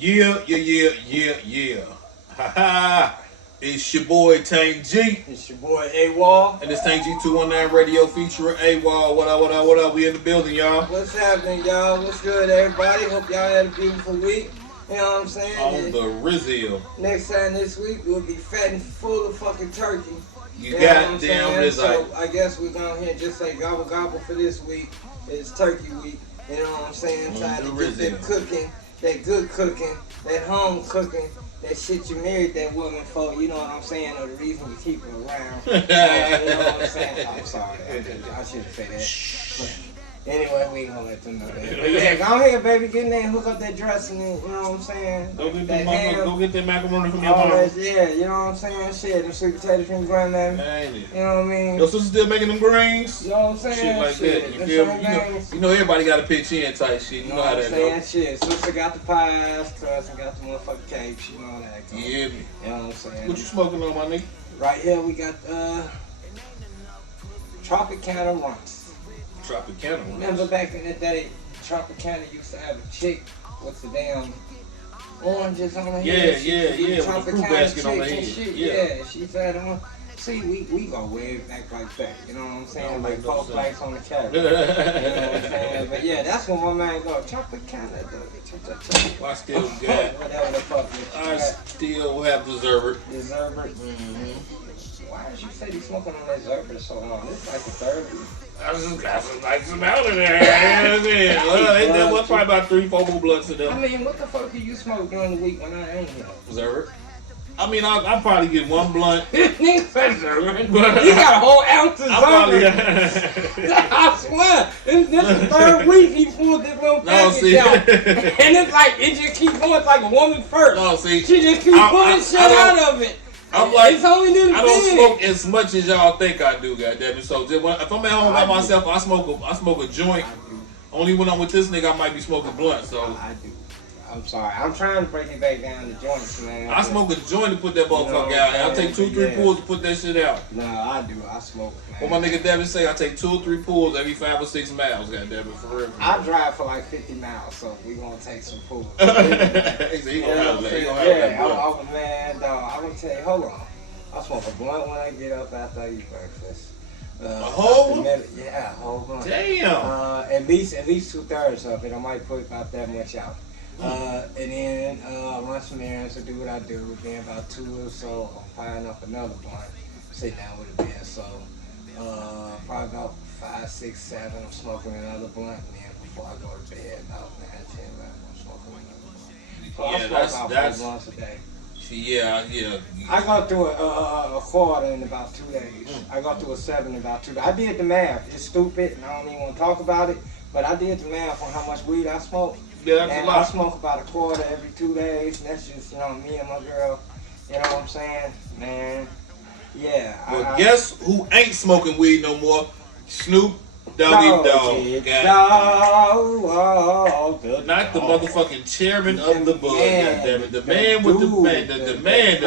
Yeah. Ha ha. It's your boy Tank G. It's your boy A-Wall. And it's Tank G 219 Radio featuring A-Wall. What up? We in the building, y'all. What's happening, y'all? What's good, everybody? Hope y'all had a beautiful week. You know what I'm saying? On the Rizzo. Next time this week, we'll be fat and full of fucking turkey. You goddamn Rizzo. So I guess we're going to just say gobble gobble for this week. It's turkey week. You know what I'm saying? Trying to get that cooking, that good cooking, that home cooking. That shit you married that woman for, you know what I'm saying, or the reason you keep her around. You know what I'm saying? I'm sorry, I shouldn't say that. But anyway, we ain't gonna let them know that. But yeah, go ahead, baby, get in there and hook up that dressing, you know what I'm saying? Go get that macaroni from your mama. Yeah, you know what I'm saying? Shit, them sweet potatoes from your grandmammy. You know what I mean? Your sister still making them greens? You know what I'm saying? Shit like that. You feel me? You know everybody got to pitch in type shit. You know how that goes. Shit, sister got the pies, cousin got the motherfucking cakes, you know that. Yeah. You know what I'm saying? What you smoking on, my nigga? Right here we got Tropicana Runts. Tropicana. Remember back in the day, Tropicana used to have a chick with the damn oranges on her head. Yeah. With the fruit basket on her head. Yeah, she's had on. See, we go way back like that. You know what I'm saying? Like false lights on the camera. You know what I'm saying? But yeah, that's when my man go. Tropicana, I still got. Whatever the fuck. I still have the Zerbert. The Zerbert. Why did you say you smoking on that Zerbert so long? This is like the third week. I just got some like some out in there. There was probably about 3-4 more blunts in there. I mean, what the fuck do you smoke during the week when I ain't here? Zerbert. I mean, I'll probably get one blunt. Nigga said Zerbert. You got a whole ounce of Zerbert. I swear. This is the third week he pulled this little package out. And it's like, it just keeps going. It's like a woman first. No, see. She just keeps pulling shit out of it. I'm like, it's only I don't smoke as much as y'all think I do, goddammit. So if I'm at home by myself, I smoke a joint. Only when I'm with this nigga, I might be smoking blunt. So I do. I'm sorry. I'm trying to break it back down to joints, man. I smoke a joint to put that motherfucker out. I take 2-3 pulls to put that shit out. No, I do. I smoke, man. What my nigga Devin say, I take 2 or 3 pulls every 5 or 6 miles, goddammit, for real. I drive for like 50 miles, so we gonna take some pulls. He gonna have that. Man, dog. I'm gonna tell you, hold on. I smoke a blunt when I get up after I eat breakfast. A whole one? Yeah, a whole blunt. Damn. At least 2/3 of it. I might put about that much out. And then run some errands to do what I do. Then about 2 or so, I'm firing up another blunt. Sit down with a beer. So probably about 5, 6, 7, I'm smoking another blunt. And then before I go to bed, about 9, 10, 11, I'm smoking another blunt. So I smoke about 4 blunts a day. Yeah. I go through a quarter in about 2 days. I go through a 7 in about 2 days. I did the math. It's stupid, and I don't even want to talk about it. But I did the math on how much weed I smoke. Yeah, that's and a lot. I smoke about a quarter every 2 days. And that's just, me and my girl. You know what I'm saying? Man, yeah. Well, guess who ain't smoking weed no more? Snoop Doggy Dogg. Not the motherfucking chairman of the board. Goddammit. The man with the man. The man.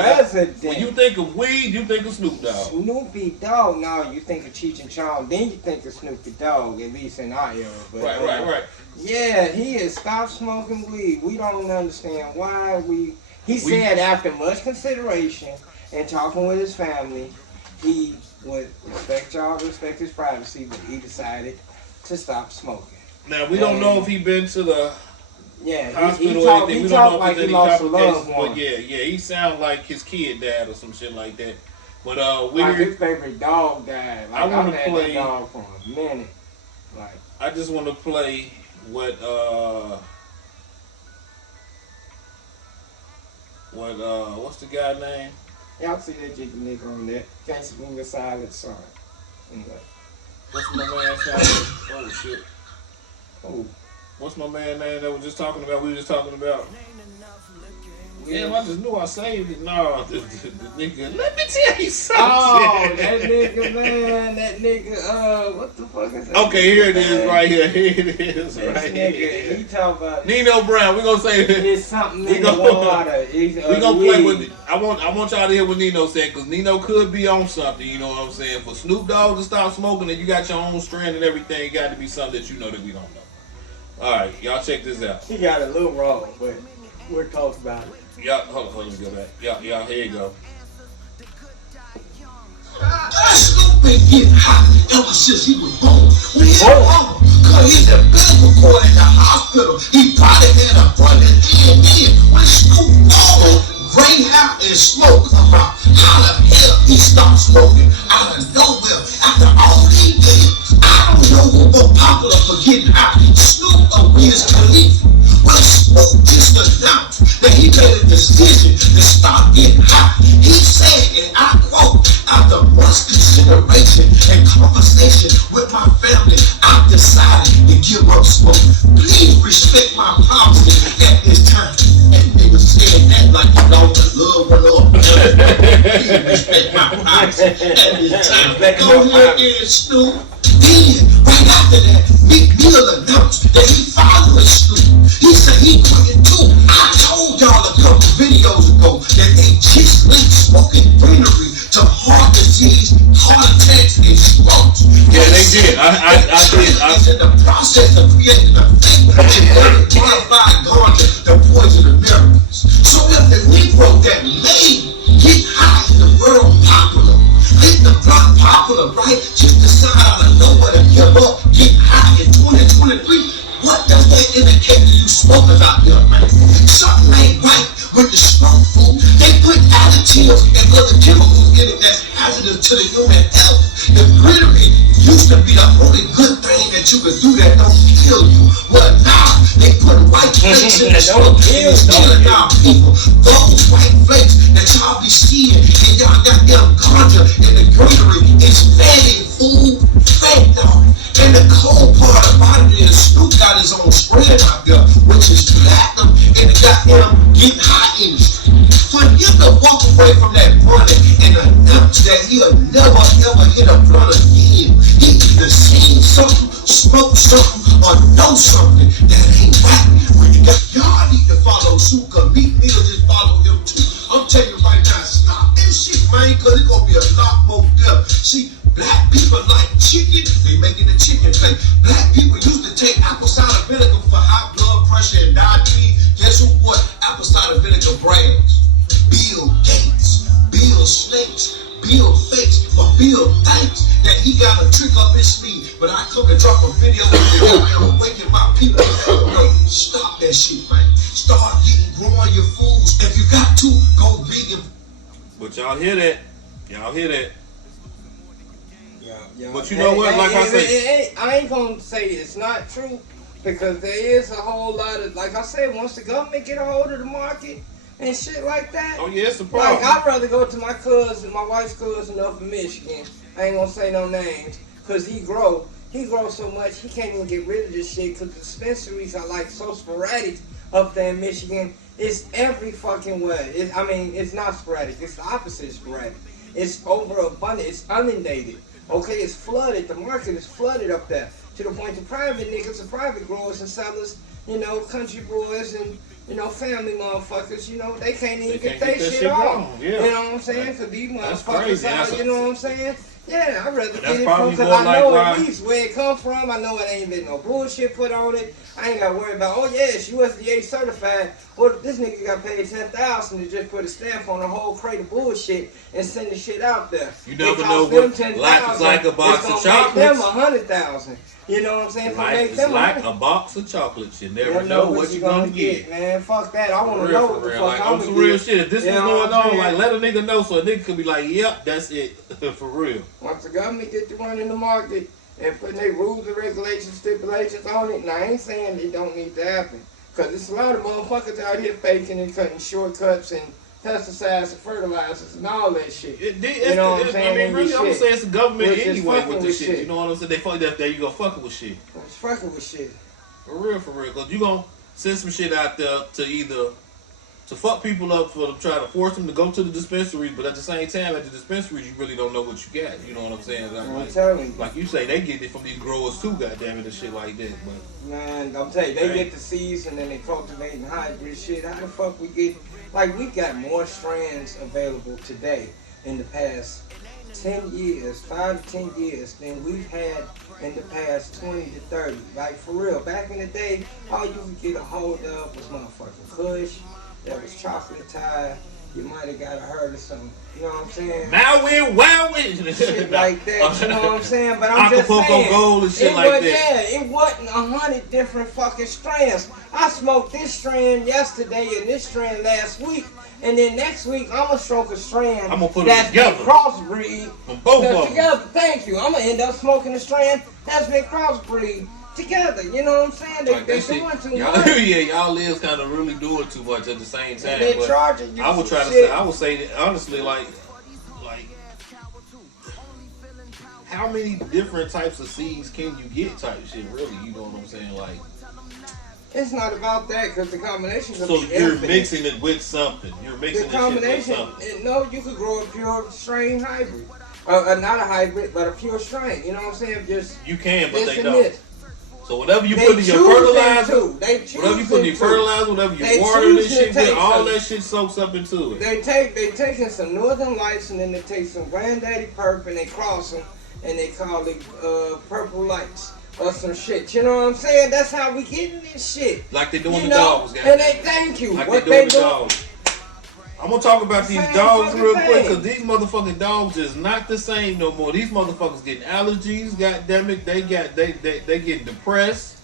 When you think of weed, you think of Snoop Dogg. Snoopy Dogg. Now you think of Cheech and Chong. Then you think of Snoopy Dogg, at least in our era. But, Right. Yeah, he has stopped smoking weed. We don't understand why He said after much consideration and talking with his family, he would respect his privacy, but he decided to stop smoking. Now we don't know if he been to the hospital he or anything. We don't know like if he there's lost any a loved complications. one. But yeah, he sound like his kid died or some shit like that. But like his favorite dog died. Like, I want to play play that dog for a minute. Like I just want to play what's the guy name? Y'all see that jiggy nigga on there? Can't swing a silent song. What's my man's name? Oh shit. Oh. What's my man name that we were just talking about? Damn, I just knew I saved it. No, the nigga. Let me tell you something. Oh, that nigga, man. That nigga, what the fuck is that? Okay, here it is right here. Here it is this right nigga, here. he talk about Nino Brown. We're going to say it's something in the water. We're going to play with I want y'all to hear what Nino said, because Nino could be on something, you know what I'm saying? For Snoop Dogg to stop smoking and you got your own strand and everything, it got to be something that you know that we don't know. All right, y'all check this out. He got a little wrong, but We'll talk about it. Yeah, hold on, let me go back. Yeah, here you go. Snoop been getting hot ever since he was born. When his mama cut his umbilical cord in the hospital, he probably had a brother and when Snoop born, gray hair and smoke come out. How the hell he stopped smoking out of nowhere after all these years? I don't know who more popular for getting hot, Snoop or Wiz Khalifa. Well, Snoop just announced that he made a decision to stop getting hot. He said, and I quote, after much consideration and conversation with my family, I've decided to give up smoke. Please respect my policy at this time. And nigga said that like you know the love one up. Please respect my policy at this time. Go ahead and Snoop. Then, right after that, Meek Mill announced that he followed Snoop. He said he quit too. I told y'all a couple videos ago that they just linked smoking greenery to heart disease, heart attacks, and strokes. Yeah, they did. I did. It's in the process of creating a fake genetic modified ganja to poison Americans. So if the Negro that made get high in the world popular, make the block popular, right? Just decide out of nowhere to give up, get high in 2023. What does that indicate to you smokers out there, man? Something ain't right with the smoke food. They put additives and other chemicals in it that's hazardous to the human health. The greenery used to be the only good thing that you could do that don't kill you. Well, now they put white flakes in the smoke and it's killing our people. Those white flakes that y'all be seeing and y'all got them ganja in the greenery is fatty food, fat dog. And the cold part about it is Snoop got his own spread out there, which is platinum in the goddamn get high industry. For him to walk away from that money and announce that he'll never ever hit a blunt again, he either seen something, smoke something, or know something that ain't right. When you got y'all need to follow suit, cause Meek Mill just follow him too. I'm telling you right now, stop this shit, man, cause it's gonna be a lot more death. See, black people like chicken, they making the chicken plate. Black people used to take apple cider vinegar for high blood pressure and diabetes. Guess what apple cider vinegar brands? Bill Gates, Bill Snakes, Bill Fakes, or Bill Thanks that he got a trick up his sleeve. But I come and drop a video and waking my people. Hey, stop that shit, man. Start growing your foods. If you got to, go vegan. But y'all hear that? Y'all hear that? Yeah. But you know what? Like I said, I ain't gonna say it's not true because there is a whole lot of, like I said, once the government get a hold of the market and shit like that. oh yeah, it's a problem. Like I'd rather go to my cousin, my wife's cousin up in Michigan. I ain't gonna say no names, cause he grows so much he can't even get rid of this shit. Cause the dispensaries are like so sporadic up there in Michigan. It's every fucking way. It's not sporadic. It's the opposite of sporadic. It's overabundant. It's inundated. Okay, it's flooded. The market is flooded up there to the point the private niggas, the private growers and sellers, you know, country boys and, you know, family motherfuckers, you know, they can't even get their shit off. Yeah. You know what I'm saying? Because these motherfuckers crazy. out, you know what I'm saying? Yeah, I'd rather get it probably from, because more I like know why- at least where it come from. I know it ain't been no bullshit put on it. I ain't got to worry about, oh yeah, it's USDA certified. Well, this nigga got paid $10,000 to just put a stamp on a whole crate of bullshit and send the shit out there. You never It know cost them what $10,000. life is like a box of It's gonna make them chocolates. $100,000. You know what I'm saying? Life is like a box of chocolates. You never know what you're gonna get. Man, fuck that. I want For to real, know for what the real. fuck Like, I'm on gonna some real get. shit. If this You is know going what I'm on, saying? like, let a nigga know so a nigga could be like, yep, that's it. For real. Once the government get to running the market and putting their rules and regulations, stipulations on it, and I ain't saying it don't need to happen. Because there's a lot of motherfuckers out here faking and cutting shortcuts and pesticides and fertilizers and all that shit. You know what I'm saying? I mean, really, I'm gonna say it's the government Which is anyway fucking with the with shit. shit. You know what I'm saying? They fuck that there, you gonna fucking with shit. It's fucking with shit. For real, for real. Because you gonna send some shit out there to either to fuck people up for them trying to force them to go to the dispensaries, but at the same time, at the dispensaries, you really don't know what you got. You know what I'm saying? I'm telling you. Like you say, they get it from these growers too, goddamn it, and shit like that. But Man, I'm telling you, they Right. get the seeds and then they cultivate and hybrid shit. How the fuck we get, like, we got more strands available today in the past 10 years, 5 to 10 years than we've had in the past 20 to 30. Like, for real, back in the day, all you could get a hold of was motherfucking Kush, that was chocolatey. You might have got a herd of some, you know what I'm saying? Maui. Shit like that, you know what I'm saying? But I'm just saying, Gold and shit like that. Yeah, it wasn't 100 different fucking strands. I smoked this strand yesterday and this strand last week. And then next week, I'm going to stroke a strand I'm gonna put that's together. been crossbreed. From both of them. Together, thank you. I'm going to end up smoking a strand that's been crossbreed together. You know what I'm saying? Like They're shit, doing too y'all, much. yeah, y'all lives kind of really doing too much at the same time. They're But charging you I would for try to shit. say, I would say that honestly, like, how many different types of seeds can you get? Type shit, really. You know what I'm saying? Like, It's not about that because the combination could so be you're infinite. mixing it with something. You're mixing The this combination, shit with something. no, you could grow a pure strain hybrid. Not a hybrid, but a pure strain. You know what I'm saying? Just You can, but this they and don't. this. So whatever you They put in your choose them fertilizer, to. They choose whatever you put in your them to. fertilizer, whatever They you water choose this to shit take with, all some. that shit soaks up into it. They taking some Northern Lights and then they take some Granddaddy Purp and they cross them and they call it Purple Lights or some shit. You know what I'm saying? That's how we getting this shit. Like they doing You the know? dogs, guys. And they thank you. Like What they doing they the do? dogs. I'm gonna talk about these Same dogs fucking real quick, thing. cause these motherfucking dogs is not the same no more. These motherfuckers getting allergies, goddamn it. They getting depressed,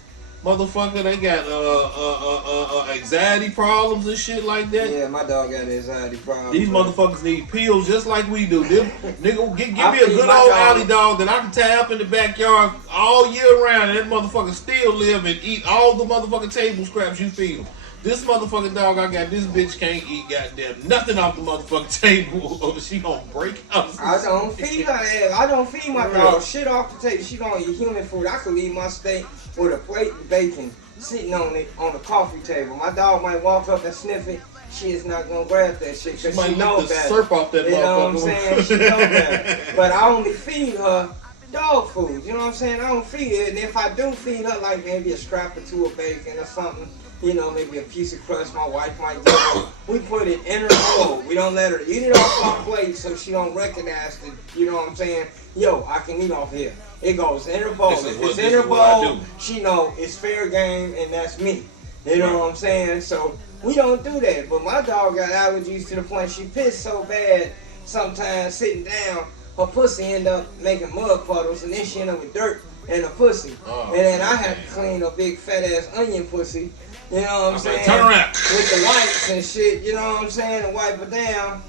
motherfucker. They got anxiety problems and shit like that. Yeah, my dog got anxiety problems. These motherfuckers need pills just like we do. Them, nigga, give me I a feed good my old dog. alley dog that I can tie up in the backyard all year round, and that motherfucker still live and eat all the motherfucking table scraps you feed him. This motherfucking dog I got, this bitch can't eat goddamn nothing off the motherfucking table, or she gonna break out. I don't feed her ass. I don't feed my dog shit off the table. She don't eat human food. I could leave my steak with a plate of bacon sitting on it on the coffee table. My dog might walk up and sniff it. She is not gonna grab that shit because she might know lick the better. syrup off that You know what I'm motherfucker. saying? She know better. But I only feed her dog food. You know what I'm saying? I don't feed her. And if I do feed her, like maybe a scrap or two of bacon or something, you know, maybe a piece of crust my wife might give her. We put it in her bowl. We don't let her eat it off our plate so she don't recognize that, you know what I'm saying? Yo, I can eat off here. It goes in her bowl. If it's in her bowl, she know it's fair game and that's me. You know what I'm saying? So we don't do that. But my dog got allergies to the point she pissed so bad sometimes sitting down, her pussy end up making mud puddles and then she end up with dirt in her pussy. And then I had to clean a big fat ass onion pussy. You know what I'm saying? Turn around. With the wipes and shit, you know what I'm saying? And wipe it down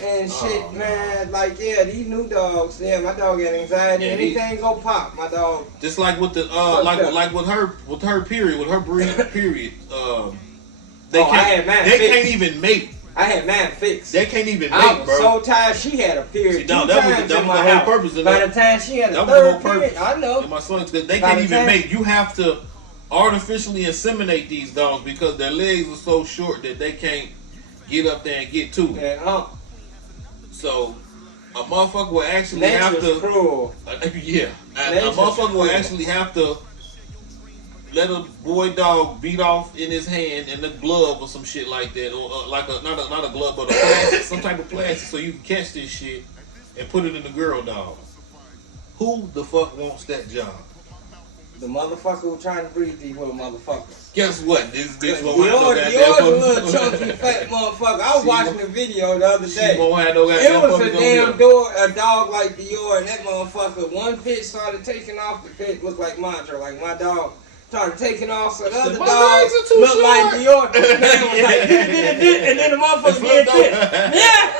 and shit, man. Like, yeah, these new dogs, yeah, my dog got anxiety. Yeah, Anything go pop, my dog. Just like with the like with her period, with her breed period, they can't even mate. I had mine fixed. They can't even I mate, was bro. so tired. She had a period. See, no, that was the whole purpose of By that. the time she had a That was the third whole purpose. period, I know. And my son, they By can't the even time- mate. You have to artificially inseminate these dogs because their legs are so short that they can't get up there and get to it. Yeah, So a motherfucker will actually have nature's to. cruel. Yeah, a Nature's motherfucker will cruel. actually have to let a boy dog beat off in his hand in a glove or some shit like that, or like not a glove, but a plastic, some type of plastic, so you can catch this shit and put it in the girl dog. Who the fuck wants that job? The motherfucker who trying to breed these little motherfuckers. Guess what? This bitch won't Yours have a no little goddamn chunky fat motherfucker. I was watching the video the other She day. won't have no It goddamn was a puppies damn on a dog like Dior, and that motherfucker, one pit started taking off, the pit looked like Mantra, like my dog started taking off, so the other My dog legs are too looked short. like Dior. The man was like, and then the motherfucker did this. Yeah!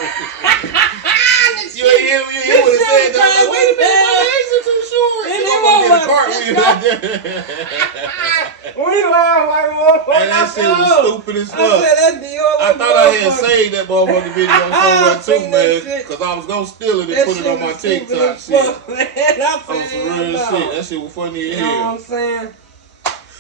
You ain't hear what it said. Like, wait a minute, my legs are too short. And You then gonna what get a cartwheel out there. We laughed like motherfucker. And that shit was stupid as I fuck. said, that Dior I like thought I had motherfucker. saved that motherfucking video somewhere seen too, that man. shit. Because I was going to steal it and That put it shit on my was stupid TikTok as shit. fuck, man. I On said, some real no. shit. That shit was funny as You know what hell. I'm saying?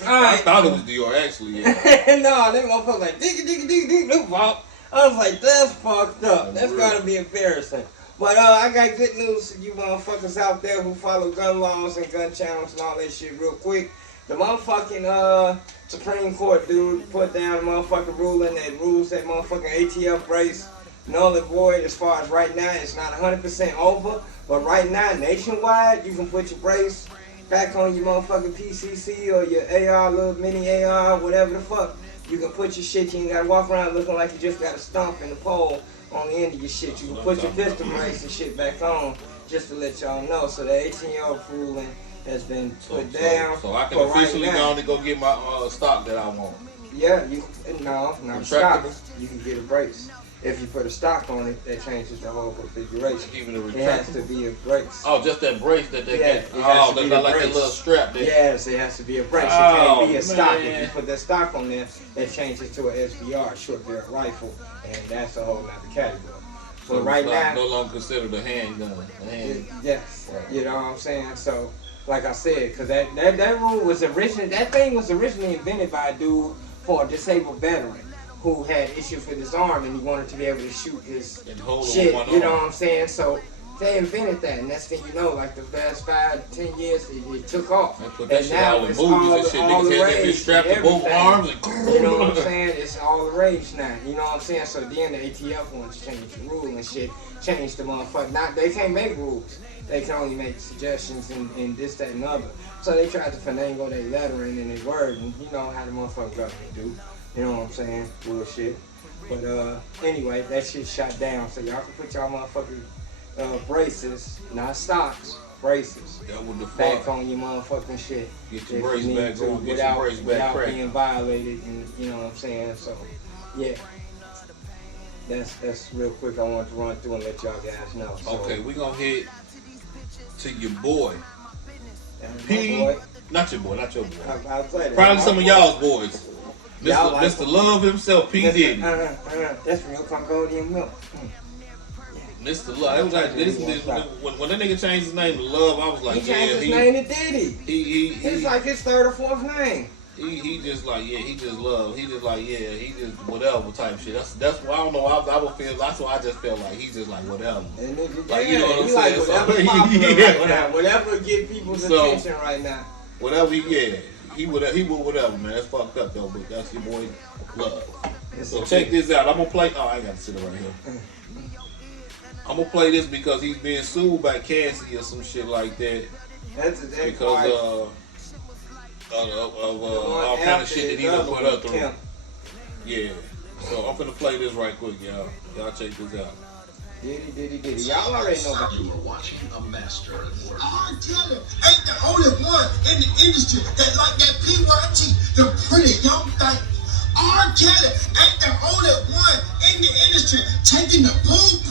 I Alright. thought it was Dior, actually, yeah. No, that motherfucker like digga, walk. I was like, that's fucked up. That's gotta be embarrassing. But I got good news for you motherfuckers out there who follow gun laws and gun channels and all that shit real quick. The motherfucking Supreme Court dude put down a motherfucking ruling that rules that motherfucking ATF brace null and void as far as right now. It's not 100% over, but right now, nationwide, you can put your brace back on your motherfucking PCC or your AR, little mini AR, whatever the fuck. You can put your shit. You ain't gotta walk around looking like you just got a stump in the pole on the end of your shit. You can put your pistol brace and shit back on just to let y'all know. So the 18-year-old ruling has been put down. So I can officially go get my stock that I want. Yeah, no, not stock. You can get a brace. If you put a stock on it, that changes the whole configuration. Even the it has to be a brace. Oh, just that brace that they get. Oh, that's like that little strap there. Yes, it has to be a brace. It can't be a stock. If you put that stock on there, it changes to an SBR, short barrel rifle, and that's a whole nother category. So right now, no longer considered a handgun. Yes, you know what I'm saying. So, like I said, because that rule was that thing was originally invented by a dude for a disabled veteran who had issues with his arm and he wanted to be able to shoot his shit, you know what I'm saying? So they invented that, and that's when you know, like the past 5-10 years, it took off. And now it's all the rage. Strapped to both arms and you know what I'm saying? It's all the rage now, you know what I'm saying? So then the ATF wants to change the rule and shit, change the motherfucker. Not they can't make rules. They can only make suggestions and this, that, and the other. So they tried to finagle their lettering and their word, and you know how the motherfucker government do. You know what I'm saying? Bullshit. But anyway, that shit shot down. So y'all can put y'all motherfucking braces, not stocks, braces, back on your motherfucking shit. Get your brace back on, without being violated, and you know what I'm saying? So yeah. That's real quick. I wanted to run through and let y'all guys know. So, okay, we gonna head to your boy. Not your boy. Probably some of y'all's boys. Mr. Love himself, P. Diddy. That's real Congolian milk. Mr. Love. It was like this when that nigga changed his name to Love, I was like, he changed his name to Diddy. It's like his third or fourth name. He just like, yeah, he just love. He just like, yeah, he just whatever type shit. That's why I don't know. I would feel. That's why I just felt like he's just like whatever. Like you know what I'm saying? Like whatever, whatever get people's attention right now. Whatever, he would whatever, man. That's fucked up though, but that's your boy Love. So check this out. I'm gonna play. Oh, I gotta sit right here. I'm gonna play this because he's being sued by Cassie or some shit like that. Because of all kind of shit that he done put up through. Yeah. So I'm finna play this right quick, y'all. Y'all check this out. Diddy. Y'all already know about you. Are watching a master at work. R. Kelly ain't the only one in the industry that like that PYT, the pretty young thing. R. Kelly ain't the only one in the industry taking the boom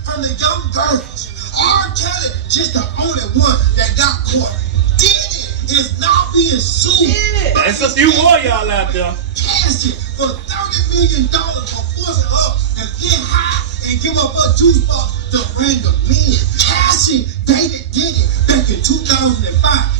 from the young girls. R. Kelly just the only one that got caught. Diddy is now being sued. That's a few more y'all out there. Cassie for $30 million for forcing her to get high and give up her juice box to random men. Cassie dated Diddy back in 2005.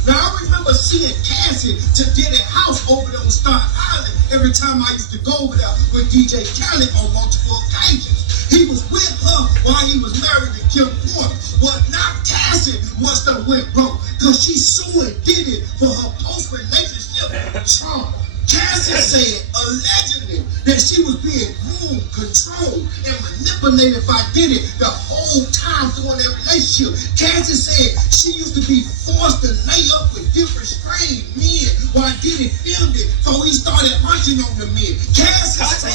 Now I remember seeing Cassie to Diddy's house over there on Staten Island every time I used to go over there with DJ Khaled on multiple occasions. He was with her while he was married to Kim Porter. Well, now Cassie must have went broke because she suing Diddy for her post-relationship trauma. Cassie said, allegedly, that she was being groomed, controlled, and manipulated by Diddy the whole time during their relationship. Cassie said she used to be forced to lay up with different strange men while Diddy filmed it before he started hunching on the men. Cassie said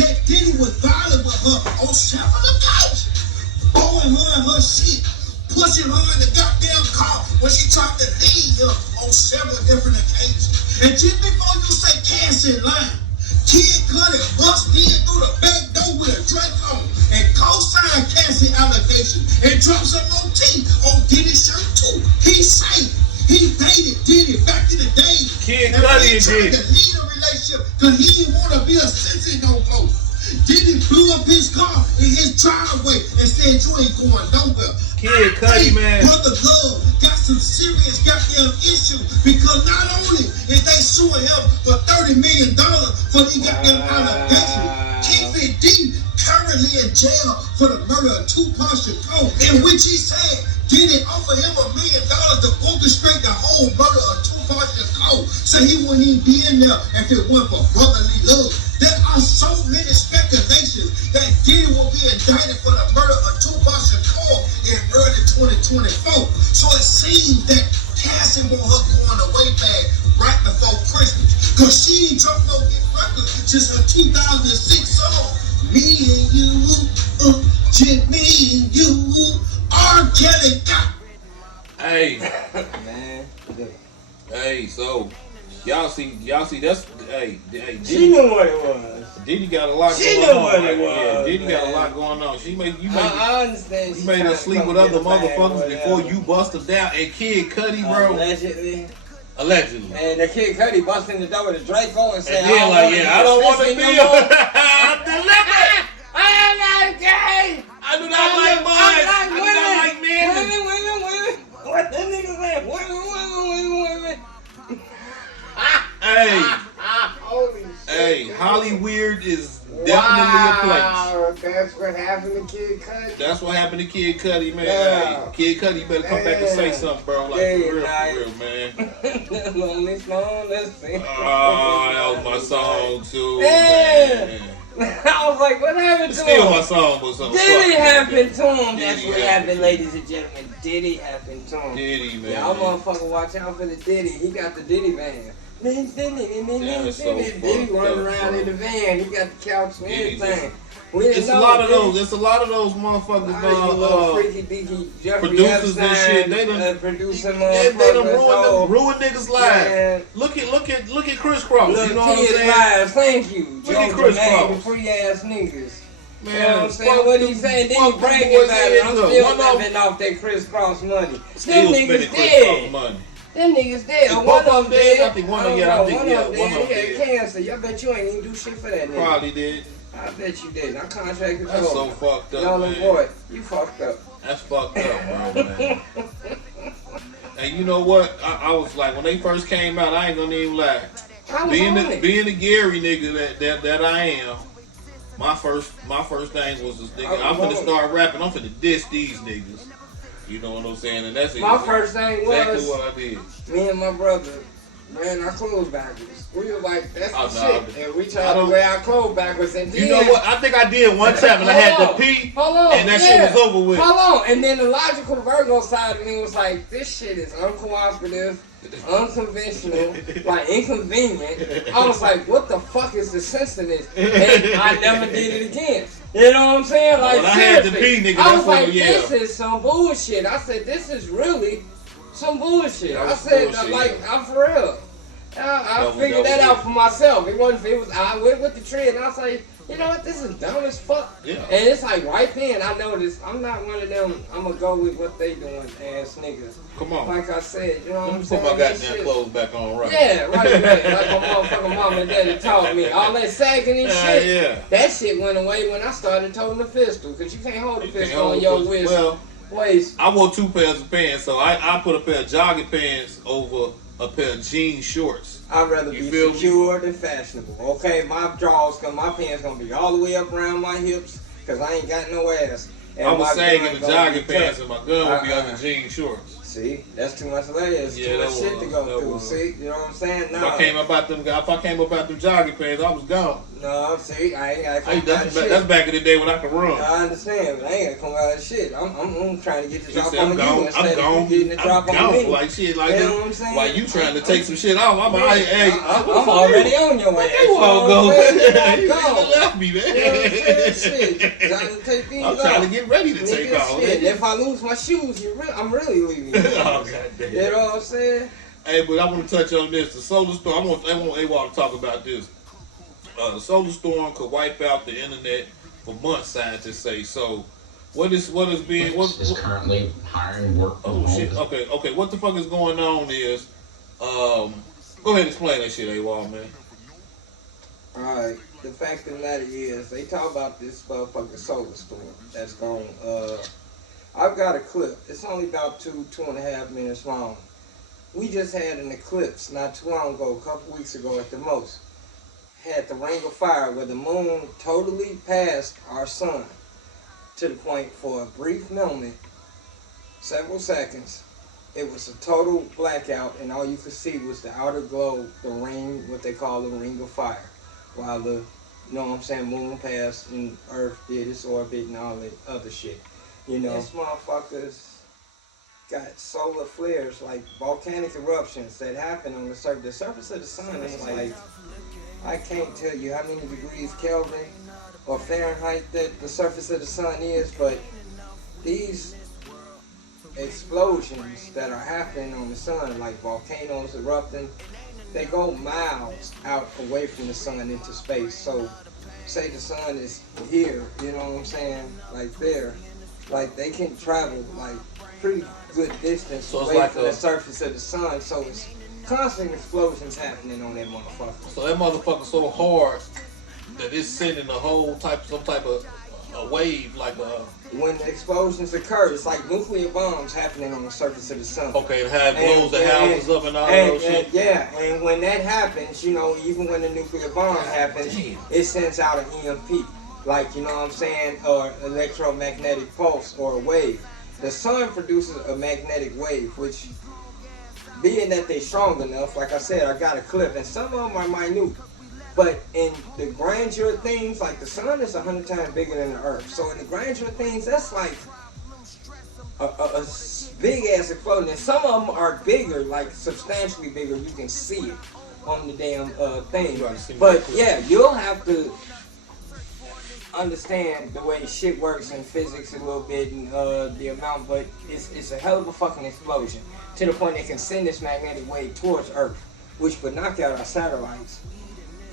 that Diddy was violent with her on several occasions, blowing her in her shit, pushing her in the goddamn car when she tried to leave him on several different occasions. And just before you say Cassie lying, Kid Cudi bust in through the back door with a drink on and co-signed Cassie allegation and dropped some more tea on Diddy's shirt too. He said he dated Diddy back in the day. Kid Cudi and Diddy. To lead a relationship because he didn't want to be a sissy no more. Diddy blew up his car in his driveway and said you ain't going nowhere. Kid Cudi, man. Brother Love got some serious goddamn issues because not only is they suing him for $30 million for the goddamn allegation, Keith D currently in jail for the murder of Tupac Shakur, in which he said Diddy offered him $1 million to orchestrate the whole murder of Tupac Shakur, so he wouldn't even be in there if it weren't for brotherly love. There are so many speculations that Diddy will be in ain't dropped no hit record. Just a 2006 song. Me and you, just me and you, R. Kelly. Hey, Man, hey, so y'all see that's hey, she knew what it was. Diddy got a lot She going knew on. what it Yeah, was, Diddy got a man. lot going on. I understand. You made her sleep with other motherfuckers before you bust them down. And Kid Cudi, bro, allegedly. And the Kid Cudi busting the door with a Draco and saying, And then like, I don't want to be delivered. I'm not gay. I do not like boys. I do not like men. Women. What that nigga saying? Women. Holy shit. Hey, Hollywood is definitely a place. Wow, that's what happened to Kid Cudi. That's what happened to Kid Cudi, man. Yeah. Hey, Kid Cudi better come back and say something, bro. Like, for real, man. Lonely Stone, let's see. Oh, that was my song, too, Yeah. man. I was like, what happened It's to still him? my song, but something. Diddy happened to him. Diddy That's what happened. happened, ladies and gentlemen. Diddy happened to him. Diddy, man. Y'all motherfucker watch out for the Diddy. He got the Diddy van. Diddy so running around in the van. He got the couch and Diddy's everything. We didn't It's a know lot of Diddy. those. It's a lot of those motherfuckers. You little freaky deaky Jeffrey producers and Epstein, shit. They done producing they done motherfuckers. ruined niggas' lives. Man. Look at Chris Cross. Little You know what I'm kids' saying? lives. Thank you. Look at Chris Cross. Free ass niggas. Man, You know what I'm saying? What he saying? Then he bragging about it. I'm still living off that Chris Cross money. Still Them spending niggas Chris dead. Cross money. Them niggas dead. Is One both of them dead? dead. I think one of them He had dead. cancer. Y'all bet you ain't even do shit for that nigga. Probably did. I bet you did. I contracted That's so fucked up, Y'all man. boy, you fucked up. That's fucked up, bro, man. And you know what? I was like, when they first came out, I ain't gonna even lie. Being the Gary nigga that I am, my first thing was this nigga. I'm finna start rapping. I'm finna diss these niggas. You know what I'm saying? And that's my first thing exactly was what I did. Me and my brother ran our clothes backwards. We were like, that's the shit. And we tried to wear our clothes backwards. And then, you know what? I think I did one time and I had to pee. And that shit was over with. Hold on. And then the logical Virgo side of me was like, this shit is uncooperative, unconventional, like inconvenient. I was like, what the fuck is the sense of this? And I never did it again. You know what I'm saying? Like, when I had to pee, nigga, I was like, yeah. this is some bullshit. I said, this is really some bullshit. I said, bullshit, like, I'm for real. I figured that out for myself. It was I went with the trend and I was like, you know what, this is dumb as fuck. Yeah. And it's like right then I noticed I'm not one of them, I'm gonna go with what they doing ass niggas. Come on. Like I said, you know what I'm saying? Put my goddamn clothes back on right. Yeah, right. Like my motherfucking mama and daddy taught me. All that sagging and shit. Yeah. That shit went away when I started holding the pistol. Cause you can't hold the pistol on your waist. Well, waist. I wore 2 pairs of pants, so I put a pair of jogging pants over a pair of jean shorts. I'd rather be secure than fashionable. Okay, my pants gonna be all the way up around my hips, cause I ain't got no ass. And I was sagging the jogging pants, and my gun would be under jean shorts. See, that's too much layers, too much shit to go through. See, you know what I'm saying? No. If I came up out them jogging pants, I was gone. No, see, I ain't gotta come out of shit. That's back in the day when I could run. I understand, but I ain't gotta come out of shit. I'm trying to get the drop I'm on gone. you instead of getting the drop on me. Like shit, like you that. know what I'm saying? While you trying to take some shit off, I'm already on your ass. You won't go. You go. left me, man. You know what I'm saying? Shit. I'm trying to get ready to take off. Shit. If I lose my shoes, I'm really leaving. Oh, goddamn. You know what I'm saying? Hey, but I want to touch on this. The solar storm. I want AWOL to talk about this. The solar storm could wipe out the internet for months, scientists say. So, what is being? What is currently hiring work? Oh shit. Okay. What the fuck is going on? Is go ahead and explain that shit, AWOL, man. All right. The fact of the matter is, they talk about this motherfucking solar storm that's going. I've got a clip. It's only about 2.5 minutes long. We just had an eclipse not too long ago, a couple weeks ago at the most. Had the ring of fire where the moon totally passed our sun to the point for a brief moment, several seconds. It was a total blackout and all you could see was the outer globe, the ring, what they call the ring of fire. While the, you know what I'm saying, moon passed and earth did its orbit and all that other shit. You know, these motherfuckers got solar flares, like volcanic eruptions that happen on the surface of the sun. It's like I can't tell you how many degrees Kelvin or Fahrenheit that the surface of the sun is, but these explosions that are happening on the sun, like volcanoes erupting, they go miles out away from the sun into space. So, say the sun is here, you know what I'm saying, like there, like they can travel like pretty good distance So it's away like from the surface of the sun. So it's constant explosions happening on that motherfucker. So that motherfucker so hard that it's sending some type of a wave, like a. When the explosions occur, it's like nuclear bombs happening on the surface of the sun. Okay, and how it blows the houses up and all that shit. Yeah, and when that happens, you know, even when the nuclear bomb happens, it sends out an EMP, like, you know what I'm saying, or electromagnetic pulse or a wave. The sun produces a magnetic wave, which, being that they're strong enough, like I said, I got a clip, and some of them are minute. But in the grandeur of things, like the sun is 100 times bigger than the earth. So in the grandeur of things, that's like a big ass explosion. And some of them are bigger, like substantially bigger. You can see it on the damn thing. But yeah, you'll have to understand the way shit works in physics a little bit and the amount. But it's a hell of a fucking explosion to the point they can send this magnetic wave towards Earth, which would knock out our satellites.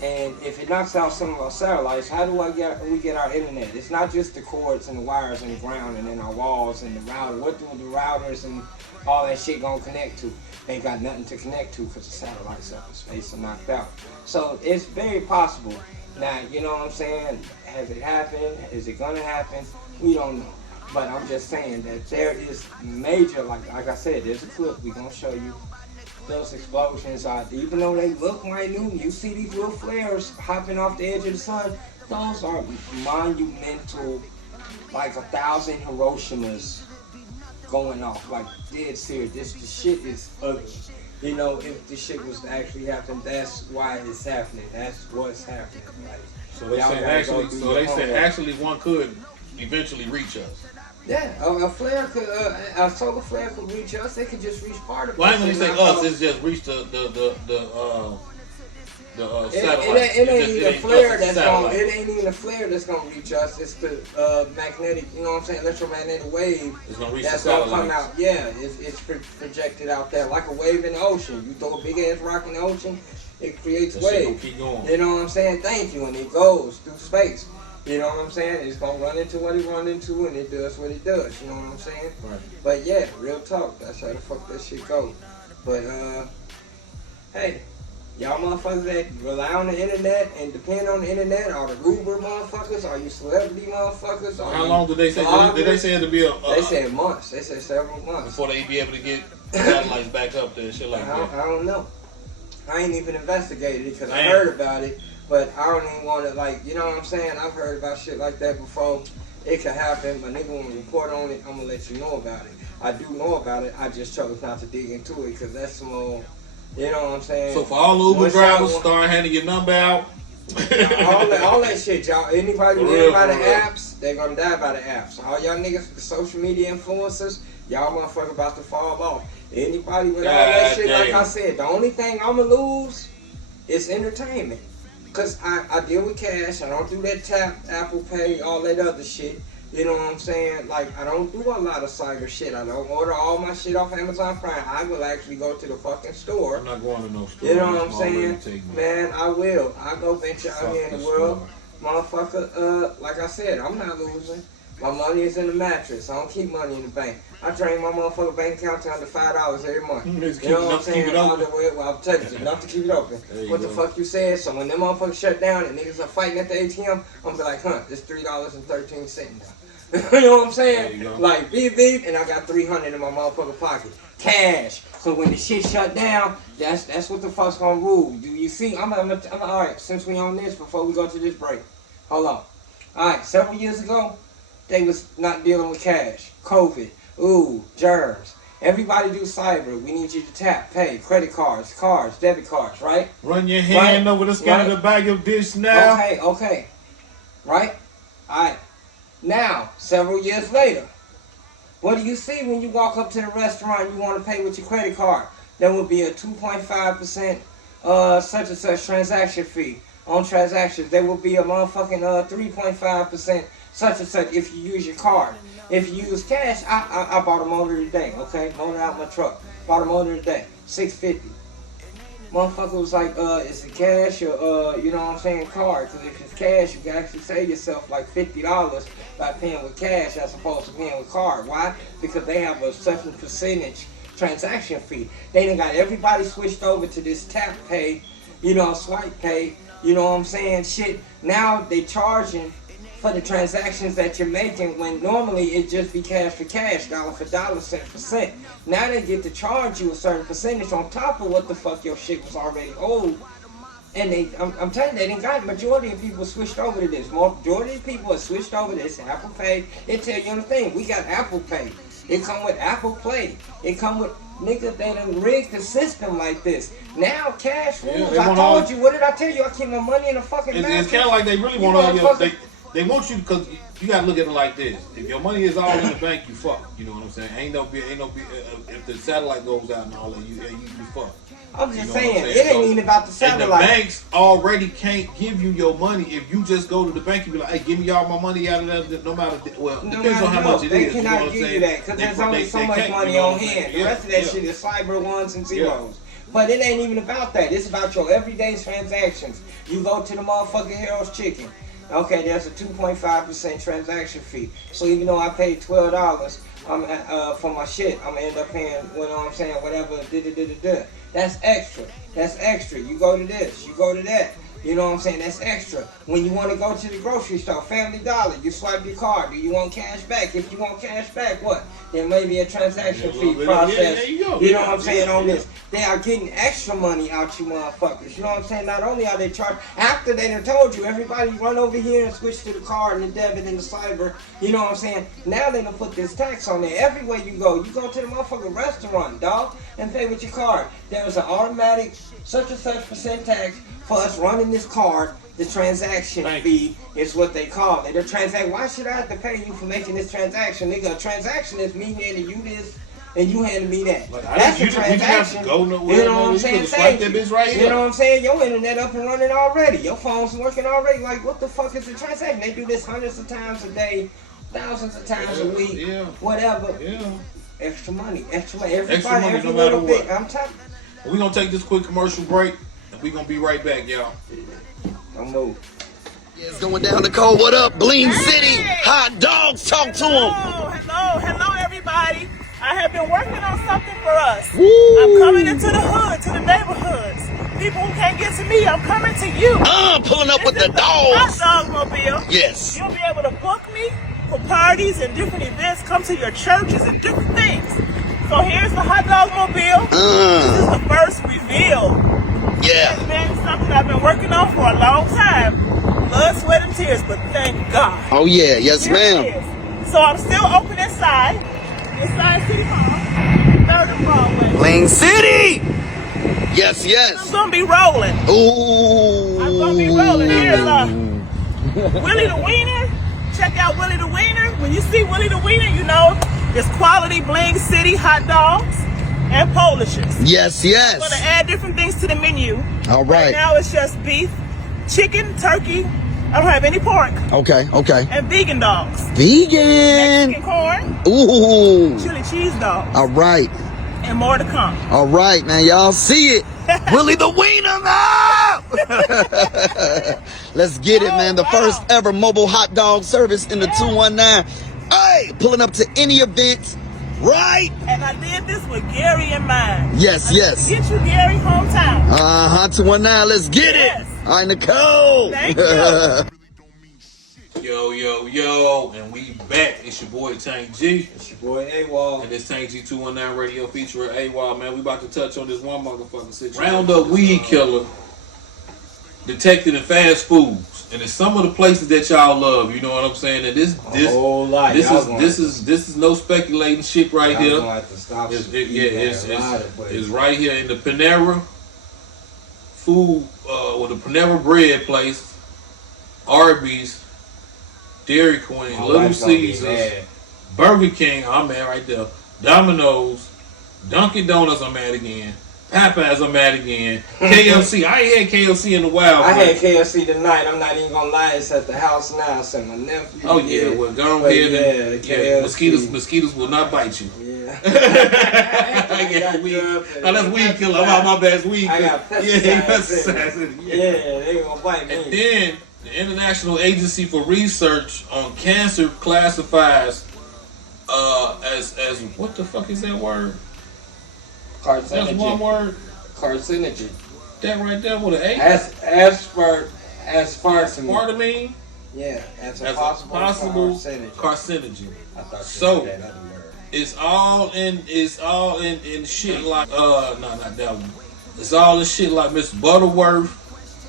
And if it knocks out some of our satellites, how do we get our internet? It's not just the cords and the wires in the ground and then our walls and the router. What do the routers and all that shit gonna connect to? They ain't got nothing to connect to because the satellites up in space are knocked out. So it's very possible. Now, you know what I'm saying? Has it happened? Is it gonna happen? We don't know. But I'm just saying that there is major, like I said, there's a clip we gonna show you. Those explosions are, even though they look minute, you see these little flares hopping off the edge of the sun. Those are monumental, like 1,000 Hiroshimas going off. Like dead serious. The shit is ugly. You know, if the shit was to actually happen, that's why it's happening. That's what's happening. Like, so they say actually one could eventually reach us. Yeah, a flare could, a solar flare could reach us. They could just reach part of us. Why when you say us, it's just reach the satellite. It ain't even a flare that's gonna. It ain't even a flare that's gonna reach us. It's the magnetic. You know what I'm saying? Electromagnetic wave. It's gonna reach that's the gonna come out. Yeah, it's projected out there like a wave in the ocean. You throw a big ass rock in the ocean, it creates waves. Keep going. You know what I'm saying? Thank you, and it goes through space. You know what I'm saying? It's gonna run into what it run into, and it does what it does. You know what I'm saying? Right. But yeah, real talk. That's how the fuck that shit go. But hey, y'all motherfuckers that rely on the internet and depend on the internet, are the Uber motherfuckers, are you celebrity motherfuckers? How long did they say? Did they say it'll be a? They said months. They said several months before they be able to get satellites back up there and shit like that. I don't know. I ain't even investigated it because I heard about it. But I don't even want to, like, you know what I'm saying? I've heard about shit like that before. It could happen. My nigga want to report on it, I'm going to let you know about it. I do know about it. I just chose not to dig into it because that's some old, you know what I'm saying? So for all the Uber drivers, start handing your number out. all that shit, y'all. Anybody with by the apps, they're going to die by the apps. All y'all niggas, the social media influencers, y'all motherfuckers about to fall off. Anybody with all that shit, like I said, the only thing I'm going to lose is entertainment. Because I deal with cash. I don't do that tap, Apple Pay, all that other shit. You know what I'm saying? Like, I don't do a lot of cyber shit. I don't order all my shit off Amazon Prime. I will actually go to the fucking store. I'm not going to no store. You know what I'm saying? Man, I will. I go venture out here in the world. Motherfucker, like I said, I'm not losing. My money is in the mattress. I don't keep money in the bank. I drain my motherfucking bank account to under $5 every month. You know what I'm saying? Well, I'll tell you, enough to keep it open. What the fuck you said? So when them motherfuckers shut down and niggas are fighting at the ATM, I'm gonna be like, it's $3.13 now. You know what I'm saying? Like, beep, beep, and I got $300 in my motherfucking pocket. Cash. So when the shit shut down, that's what the fuck's gonna rule. Do you see? I'm all right, since we on this, before we go to this break. Hold on. All right, several years ago, they was not dealing with cash. COVID. Ooh, germs. Everybody do cyber. We need you to tap, pay, credit cards, debit cards, right? Run your hand over the scan of the bag of dish now. Okay. Right? Alright. Now, several years later, what do you see when you walk up to the restaurant and you want to pay with your credit card? There will be a 2.5% such and such transaction fee. on transactions. There will be a motherfucking 3.5% such and such if you use your card. If you use cash, I bought a motor today, okay? Motor out my truck. Bought a motor today, $650. Motherfucker was like, is it cash or, you know what I'm saying, card? Because if it's cash, you can actually save yourself like $50 by paying with cash as opposed to paying with card. Why? Because they have a certain percentage transaction fee. They done got everybody switched over to this tap pay, you know, swipe pay, you know what I'm saying, shit. Now they charging for the transactions that you're making when normally it just be cash for cash, dollar for dollar, cent for cent. Now they get to charge you a certain percentage on top of what the fuck your shit was already owed. And I'm telling you, they didn't got majority of people switched over to this. Majority of people have switched over to this Apple Pay. It tell you on the thing, we got Apple Pay. It come with Apple Play. It come with niggas that done rigged the system like this. Now cash rules. I told you, what did I tell you? I keep my money in a fucking bank. It's kind of like they really want all your. They want you because you gotta look at it like this. If your money is all in the bank, you fuck. You know what I'm saying? Ain't no if the satellite goes out and all that, you fuck. I'm just saying, it ain't even about the satellite. And the banks already can't give you your money if you just go to the bank and be like, hey, give me all my money out of that, no matter, well, no depends on how much it is. They cannot give you that because there's only so much money on hand. The rest of that shit is cyber ones and zeros. But it ain't even about that. It's about your everyday transactions. You go to the motherfucking Harold's Chicken. Okay, there's a 2.5% transaction fee. So even though I paid $12 for my shit, I'm gonna end up paying, you know what I'm saying, whatever, That's extra. That's extra. You go to this, you go to that. You know what I'm saying? That's extra. When you want to go to the grocery store, Family Dollar, you swipe your card. Do you want cash back? If you want cash back, what? There may be a transaction fee process. You know what I'm saying on this. They are getting extra money out you motherfuckers. You know what I'm saying? Not only are they charged, after they done told you, everybody run over here and switch to the card and the debit and the cyber. You know what I'm saying? Now they done put this tax on there. Everywhere you go to the motherfucking restaurant, dog, and pay with your card. There's an automatic such and such percent tax for us running this card. The transaction fee is what they call it. The transaction. Why should I have to pay you for making this transaction, nigga? A transaction is me handing you this and you handing me that. Like, that's a transaction. Go nowhere, you know what I'm saying? Swipe that bitch right here. You know what I'm saying? Your internet up and running already. Your phone's working already. Like, what the fuck is a transaction? They do this hundreds of times a day, thousands of times a week, whatever. Yeah. Extra money, extra money. Everybody, extra money, every no matter little what. bit. I'm telling. We're gonna take this quick commercial break, and we're gonna be right back, y'all. Don't move. It's going down the cold. What up, Bling City? Hot dogs, talk to them. Hello, everybody. I have been working on something for us. Woo. I'm coming into the hood, to the neighborhoods. People who can't get to me, I'm coming to you. Pulling up with the Hot dogs. dog mobile. Yes. You'll be able to book me for parties and different events, come to your churches and different things. So here's the hot dog mobile. This is the first reveal. Yeah. It's been something I've been working on for a long time. Blood, sweat, and tears, but thank God. Oh, yeah. Yes, Here ma'am. it is. So I'm still open inside City Hall, 3rd and Broadway. Bling City. Yes, I'm yes. gonna be rolling. Ooh. I'm gonna be rolling. Here's Willie the Wiener. Check out Willie the Wiener. When you see Willie the Wiener, you know it's quality Bling City hot dogs and Polishes. Yes, I'm gonna yes. add different things to the menu. All Right right. now it's just beef, chicken, turkey. I don't have any pork. Okay, okay. And vegan dogs. Vegan. Mexican corn, Ooh. chili cheese dogs, All right. and more to come. All right, man. Y'all see it. Willie the Wiener now. Let's get it, man. The first ever mobile hot dog service in the 219. Hey, pulling up to any event, right? And I did this with Gary in mind. Yes, yes. Get you Gary hometown. 219. Let's get Yes. it. All right, Nicole. Thank you. Yo, and we back. It's your boy Tank G. It's your boy AWOL. And this Tank G 219 radio featuring AWOL, man. We about to touch on this one motherfucking situation. Roundup weed killer detected in fast foods. And it's some of the places that y'all love, you know what I'm saying? And this whole lot. this is no speculating shit right Y'all here. gonna have to stop It's it's right here in the Panera food, with the Panera bread place, Arby's, Dairy Queen, Little Caesars, Burger King, I'm mad right there, Domino's, Dunkin' Donuts, I'm mad again, Popeyes, I'm at again. KFC, I ain't had KFC in a while. I had KFC tonight. I'm not even gonna lie. It's at the house now. So my nephew. Oh yeah, well go ahead and mosquitoes will not bite you. Yeah. That's weed killer. I'm out my best weed killer. I got pesticides. Yeah, they gonna bite me. And then the International Agency for Research on Cancer classifies as what the fuck is that word? Carcinogen. That's one word. Carcinogen. That right there with an A. Aspartame. Yeah, as a possible carcinogen. I thought so that other word. it's all in shit like no, not that one. It's all in shit like Miss Butterworth,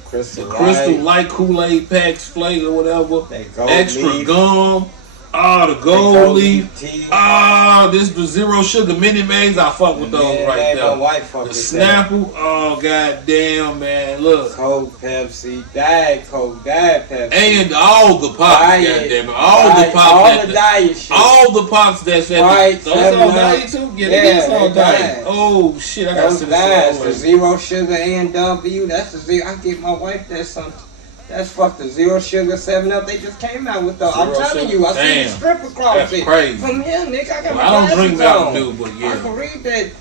Crystal Light Kool-Aid packs, flavor, whatever. Extra leaf. Gum. The gold leaf. This the zero sugar mini maze. I fuck with those right there. The Snapple. Oh goddamn, man! Look. Coke, Pepsi, Diet Coke, Diet Pepsi, and all the pops. Goddamn it! All the pops. All the diet shit. All the pops that's at the. Those all diet too. Yeah, they all diet. Oh shit! I got some the zero sugar A&W. That's the zero. I give my wife that something. That's fuck the zero sugar 7-Up. They just came out with those. I'm telling you, I see the strip across it. Crazy. From here, nigga, I got my I don't glasses drink Mountain on. Dew, but yeah. I can read that.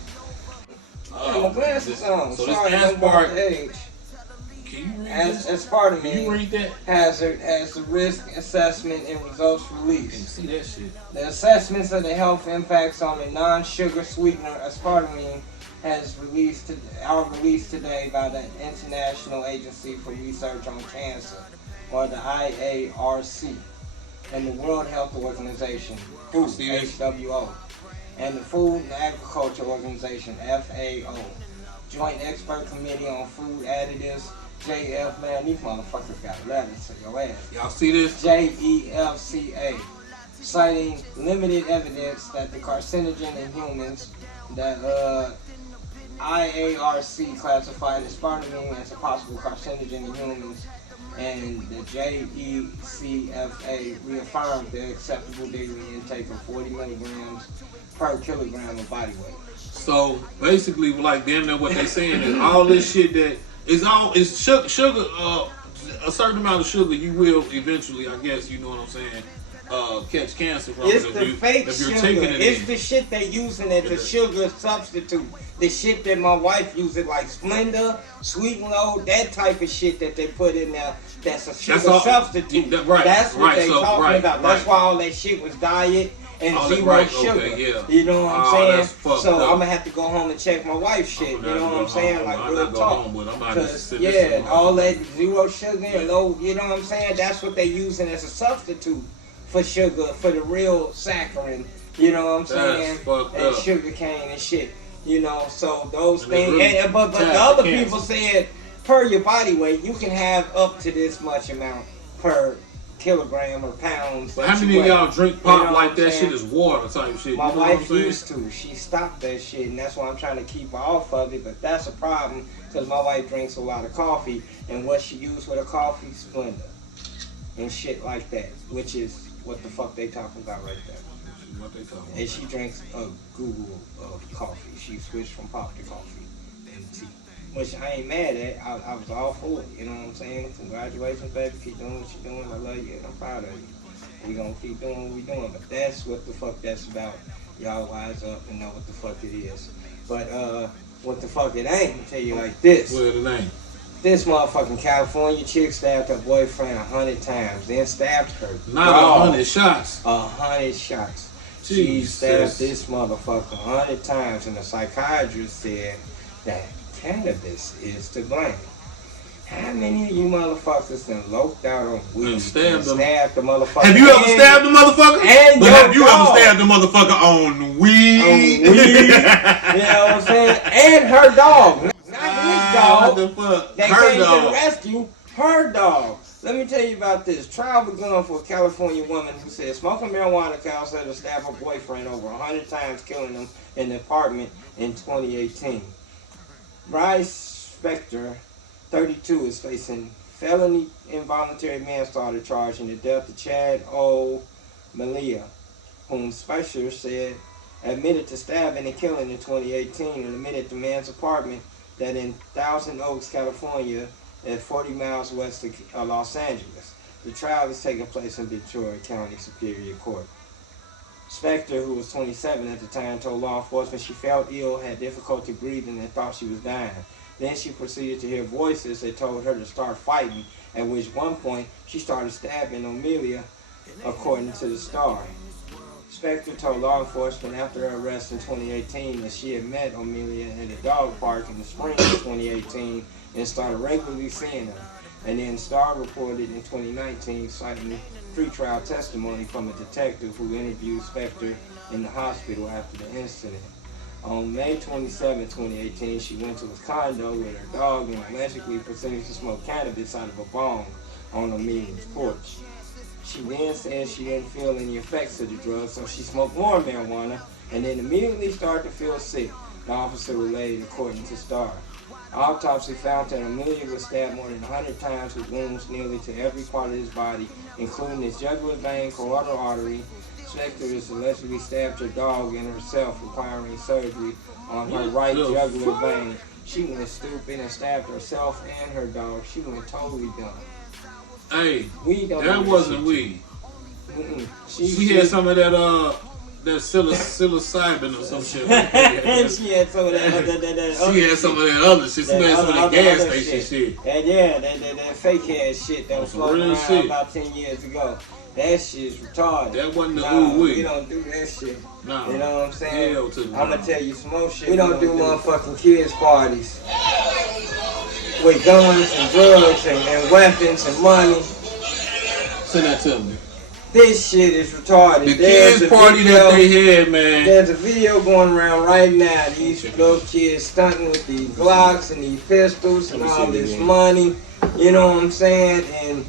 I got my glasses on. So sorry, this I'm about the age. Can you read this? Aspartame. Can you read that? Has the risk assessment and results released. See that shit. The assessments of the health impacts on the non-sugar sweetener aspartame are released today by the International Agency for Research on Cancer, or the IARC, and the World Health Organization, WHO, and the Food and Agriculture Organization, FAO, Joint Expert Committee on Food Additives, JF, man, these motherfuckers got letters to your ass. Y'all see this? JEFCA, citing limited evidence that the carcinogen in humans that IARC classified aspartame as a possible carcinogen in humans, and the JECFA reaffirmed the acceptable daily intake of 40 milligrams per kilogram of body weight. So basically, like damn near what they saying is all this shit that is sugar. A certain amount of sugar, you will eventually, I guess, you know what I'm saying, catch cancer from. It's the fake sugar. It's in. the shit they using as a sugar substitute. The shit that my wife uses, like Splenda, Sweet and Low, that type of shit that they put in there. That's a sugar substitute. That's what they talking about. That's why all that shit was diet and zero sugar. Okay, yeah. You know what I'm saying? So up. I'm gonna have to go home and check my wife's shit. You know what I'm saying? Like real talk. Cause all that zero sugar and low. You know what I'm saying? That's what they using as a substitute for sugar, for the real saccharin. You know what I'm saying? And sugar cane and shit. You know, so those things. Really but the other people said, per your body weight, you can have up to this much amount per kilogram or pounds. How many of y'all drink pop like that shit is water type shit? My wife used to. She stopped that shit, and that's why I'm trying to keep her off of it. But that's a problem because my wife drinks a lot of coffee, and what she used with her coffee, Splenda, and shit like that, which is what the fuck they talking about right there. What they talking about. And she drinks a Google of coffee. She switched from pop to coffee and tea. Which I ain't mad at. I was all for it. You know what I'm saying? Congratulations, baby. Keep doing what you're doing. I love you and I'm proud of you. We gonna keep doing what we doing. But that's what the fuck that's about. Y'all wise up and know what the fuck it is. But what the fuck it ain't, I'll tell you like this. What it ain't? This motherfucking California chick stabbed her boyfriend 100 times. Then stabbed her. Not 100 shots. 100 shots. Jesus. She stabbed this motherfucker 100 times, and the psychiatrist said that cannabis is to blame. How many of you motherfuckers done loped out on weed and stabbed the motherfucker? Have you ever stabbed the motherfucker? And have you ever stabbed the motherfucker on weed? You know what I'm saying? And her dog. Not his dog. That came to the rescue. Her dog. Let me tell you about this. Trial begun for a California woman who said smoking marijuana caused her to stab her boyfriend over 100 times, killing him in the apartment in 2018. Bryce Spector, 32, is facing felony involuntary manslaughter charge in the death of Chad O'Malia, whom Spector said admitted to stabbing and killing in 2018 and admitted the man's apartment that in Thousand Oaks, California, at 40 miles west of Los Angeles. The trial is taking place in Detroit County Superior Court. Spector, who was 27 at the time, told law enforcement she felt ill, had difficulty breathing, and thought she was dying. Then she proceeded to hear voices that told her to start fighting, at which one point she started stabbing Amelia, according to the Star. Spector told law enforcement after her arrest in 2018 that she had met Amelia at a dog park in the spring of 2018 and started regularly seeing her. And then Star reported in 2019 citing pre-trial testimony from a detective who interviewed Spector in the hospital after the incident. On May 27, 2018, she went to his condo with her dog and allegedly proceeded to smoke cannabis out of a bong on Amelia's porch. She then said she didn't feel any effects of the drug, so she smoked more marijuana and then immediately started to feel sick, the officer relayed according to Star. Autopsy found that Amelia was stabbed more than 100 times with wounds nearly to every part of his body, including his jugular vein, carotid artery. Spector has allegedly stabbed her dog and herself, requiring surgery on her right jugular vein. She went stupid and stabbed herself and her dog. She went totally dumb. Hey, Weed that wasn't weed. She had some of that psilocybin or some shit. Like that. She had some of that. She had some of that other shit. She had some of that gas station shit. And yeah, that fake ass shit that was floating around about 10 years ago. That shit's retarded. That wasn't the ooh-wee. We don't do that shit. Nah. You know what I'm saying? Hell to the I'm gonna tell you some more shit. We don't do motherfucking kids parties with guns and drugs and weapons and money. Send that to me. This shit is retarded. The kids party that they had, man. There's a video going around right now. These little kids stunting with these Glocks and these pistols and all this money. You know what I'm saying? And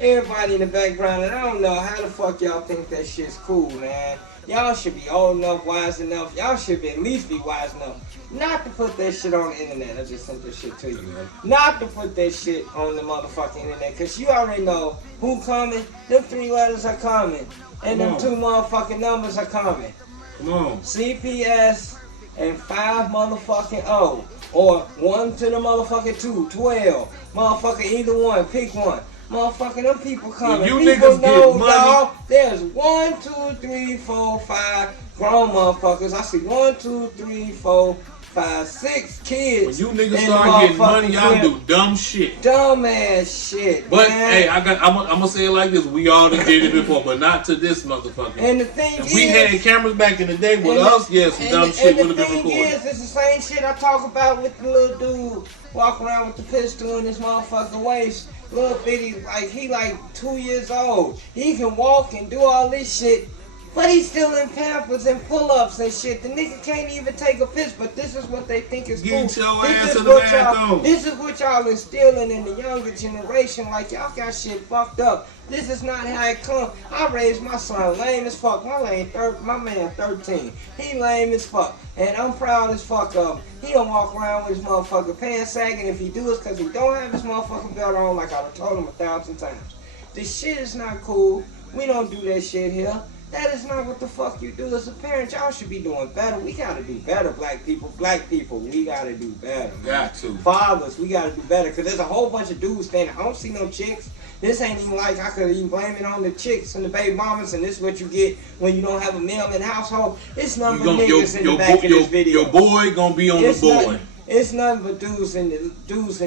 everybody in the background, and I don't know how the fuck y'all think that shit's cool, man. Y'all should be old enough, wise enough. Y'all should be at least be wise enough not to put that shit on the internet. I just sent this shit to you. Not to put that shit on the motherfucking internet, because you already know who coming. Them 3 letters are coming. And them 2 motherfucking numbers are coming. Come on. CPS and 5 motherfucking O. Or 1 to the motherfucking 2, 12. Motherfucker, either one, pick one. Motherfucker, them people coming. You People niggas know, get money. y'all. There's 1, 2, 3, 4, 5 grown motherfuckers. I see 1, 2, 3, 4, 5, 6 kids. When you niggas start getting money, y'all do dumb shit. Dumb ass shit. But man. hey, I'm gonna say it like this: we all done did it before, but not to this motherfucker. And the thing if is, we had cameras back in the day with us, yes, some dumb shit would have been recorded. And the thing is, it's the same shit I talk about with the little dude walking around with the pistol in his motherfucking waist. Little bitty, like he like 2 years old. He can walk and do all this shit, but he's still in Pampers and pull-ups and shit. The nigga can't even take a piss, but this is what they think is cool. Get your ass to the bathroom. This is what y'all instilling in the younger generation. Like, y'all got shit fucked up. This is not how it come. I raised my son lame as fuck. My man 13. He lame as fuck. And I'm proud as fuck of him. He don't walk around with his motherfucking pants sagging. If he do, it's because he don't have his motherfucking belt on, like I told him 1,000 times. This shit is not cool. We don't do that shit here. That is not what the fuck you do as a parent. Y'all should be doing better. We gotta do better, black people. Black people, we gotta do better. Got to. Fathers, we gotta do better. Because there's a whole bunch of dudes standing. I don't see no chicks. This ain't even like I could even blame it on the chicks and the baby mamas, and this is what you get when you don't have a male in the household. It's nothing but niggas in the back of this video. Your boy gonna be on the boy. It's nothing but dudes in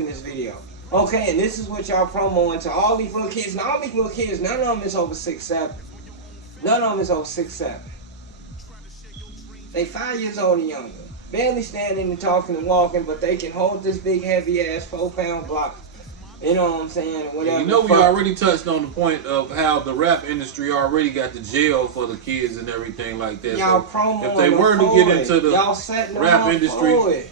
this video. Okay, and this is what y'all promoting to all these little kids. Now, all these little kids, none of them is over 6'7". None of them is over 6'7". They 5 years old and younger. Barely standing and talking and walking, but they can hold this big heavy ass 4-pound Glock. You know what I'm saying? Whatever. You know, we already touched on the point of how the rap industry already got the jail for the kids and everything like that. Y'all so promoting if they were to get into the rap industry,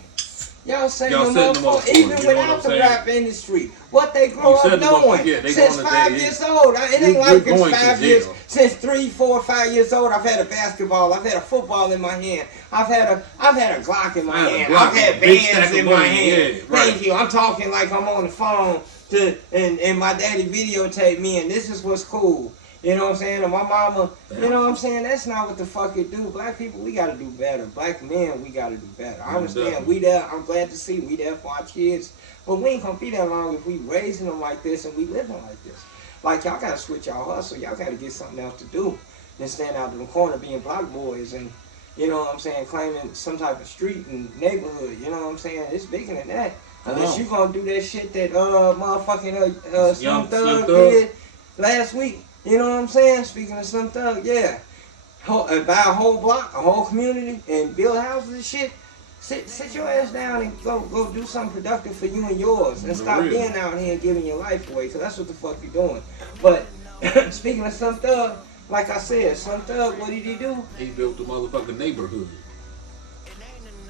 y'all setting them up for it. Even without the rap industry. What they grow up knowing. Since 5 years old. It ain't like it's 5 years. Since 3, 4, 5 years old, I've had a basketball. I've had a football in my hand. I've had a Glock in my hand. I've had bands in my hand. Yeah, right. Thank you. I'm talking like I'm on the phone and my daddy videotaped me, and this is what's cool. You know what I'm saying? And my mama, you know what I'm saying? That's not what the fuck it do. Black people, we gotta do better. Black men, we gotta do better. I understand we there. I'm glad to see we there for our kids. But we ain't gonna be that long if we raising them like this and we living like this. Like, y'all gotta switch y'all hustle. Y'all gotta get something else to do than stand out in the corner being block boys and, you know what I'm saying, claiming some type of street and neighborhood. You know what I'm saying? It's bigger than that. Unless you gonna do that shit that motherfucking Slim Thug did last week. You know what I'm saying? Speaking of Slim Thug, yeah. Buy a whole block, a whole community, and build houses and shit. Sit your ass down and go do something productive for you and yours. And stop being out here and giving your life away, because that's what the fuck you're doing. But speaking of Slim Thug, like I said, Slim Thug, what did he do? He built the motherfucking neighborhood.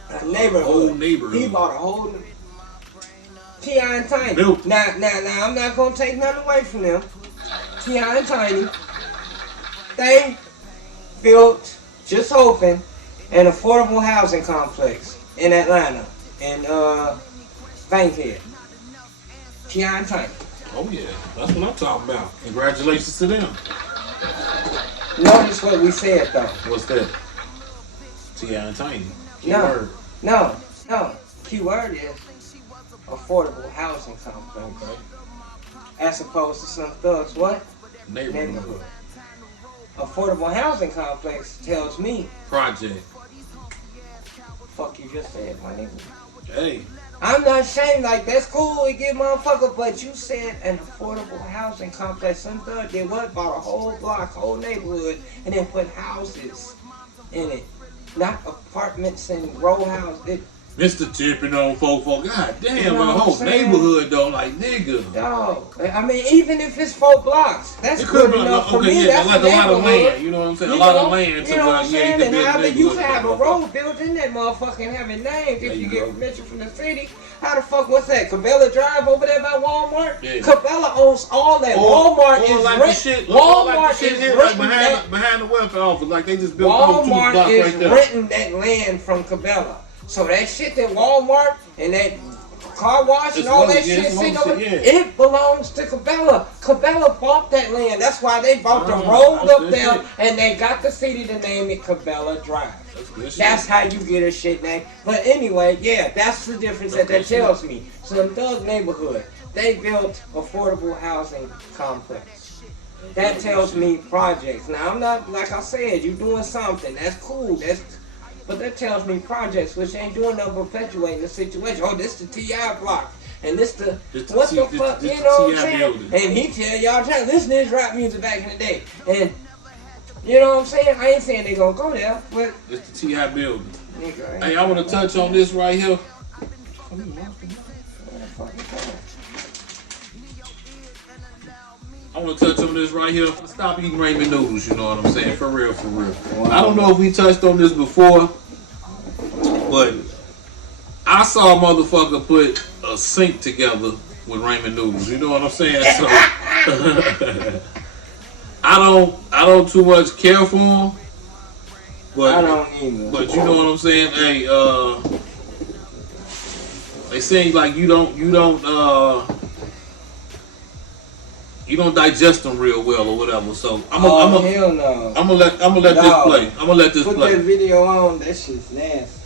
A neighborhood. Whole neighborhood. He bought a whole T.I. and Tiny. Built. Now, I'm not going to take nothing away from them. T.I. and Tiny, they built, just opened, an affordable housing complex in Atlanta, in Bankhead. T.I. and Tiny. Oh yeah, that's what I'm talking about. Congratulations to them. Notice what we said though. What's that? T.I. and Tiny. No. Key word is affordable housing complex. Okay. As opposed to some thugs, what? Neighborhood. Affordable housing complex tells me. Project. Fuck you just said, my nigga. Hey. I'm not ashamed, like, that's cool, we get motherfucker, but you said an affordable housing complex. Some thug did what? Bought a whole block, whole neighborhood, and then put houses in it. Not apartments and row houses. Mr. Tipping on fofo. God damn, You know the what whole I'm saying? neighborhood though, like nigga. Dog. I mean, even if it's 4 blocks, that's good enough for me. That's like a lot of land. You know what I'm saying? A lot of land. You know what I'm saying? And how you can have a road. road built in that motherfucker and have it named if you get permission from the city. How the fuck, what's that? Cabela Drive over there by Walmart? Yeah. Cabela owns all that. Walmart is like renting. Walmart is is renting behind the welfare office. Like they just built all 2 Walmart blocks is right there. renting that land from Cabela. So that shit that Walmart and that car wash and all that shit sitting over, it belongs to Cabela. Cabela bought that land. That's why they bought the road up there and they got the city to name it Cabela Drive. That's how you get a shit name. But anyway, yeah, that's the difference that tells me. So in Thug neighborhood, they built affordable housing complex. That tells me projects. Now I'm not, like I said, you doing something. That's cool. But that tells me projects, which ain't doing nothing but perpetuating the situation. Oh, this the T.I. block. And this the what the fuck, you know what I'm saying? And he tell y'all, listen to this rap music back in the day. And you know what I'm saying? I ain't saying they gonna go there, but it's the T.I. building. Nigga, hey, I want to touch on this right here. I want to touch on this right here. Stop eating ramen noodles, you know what I'm saying? For real, for real. Wow. I don't know if we touched on this before, but I saw a motherfucker put a sink together with ramen noodles. You know what I'm saying? So I don't too much care for them, but I don't either. But you know what I'm saying? Hey, they say like you don't digest them real well or whatever. So I'm gonna let this play. I'm gonna let this play. Put that video on. That shit's nasty.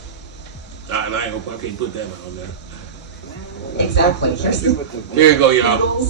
I can't put that on there. Exactly. Here you go, y'all.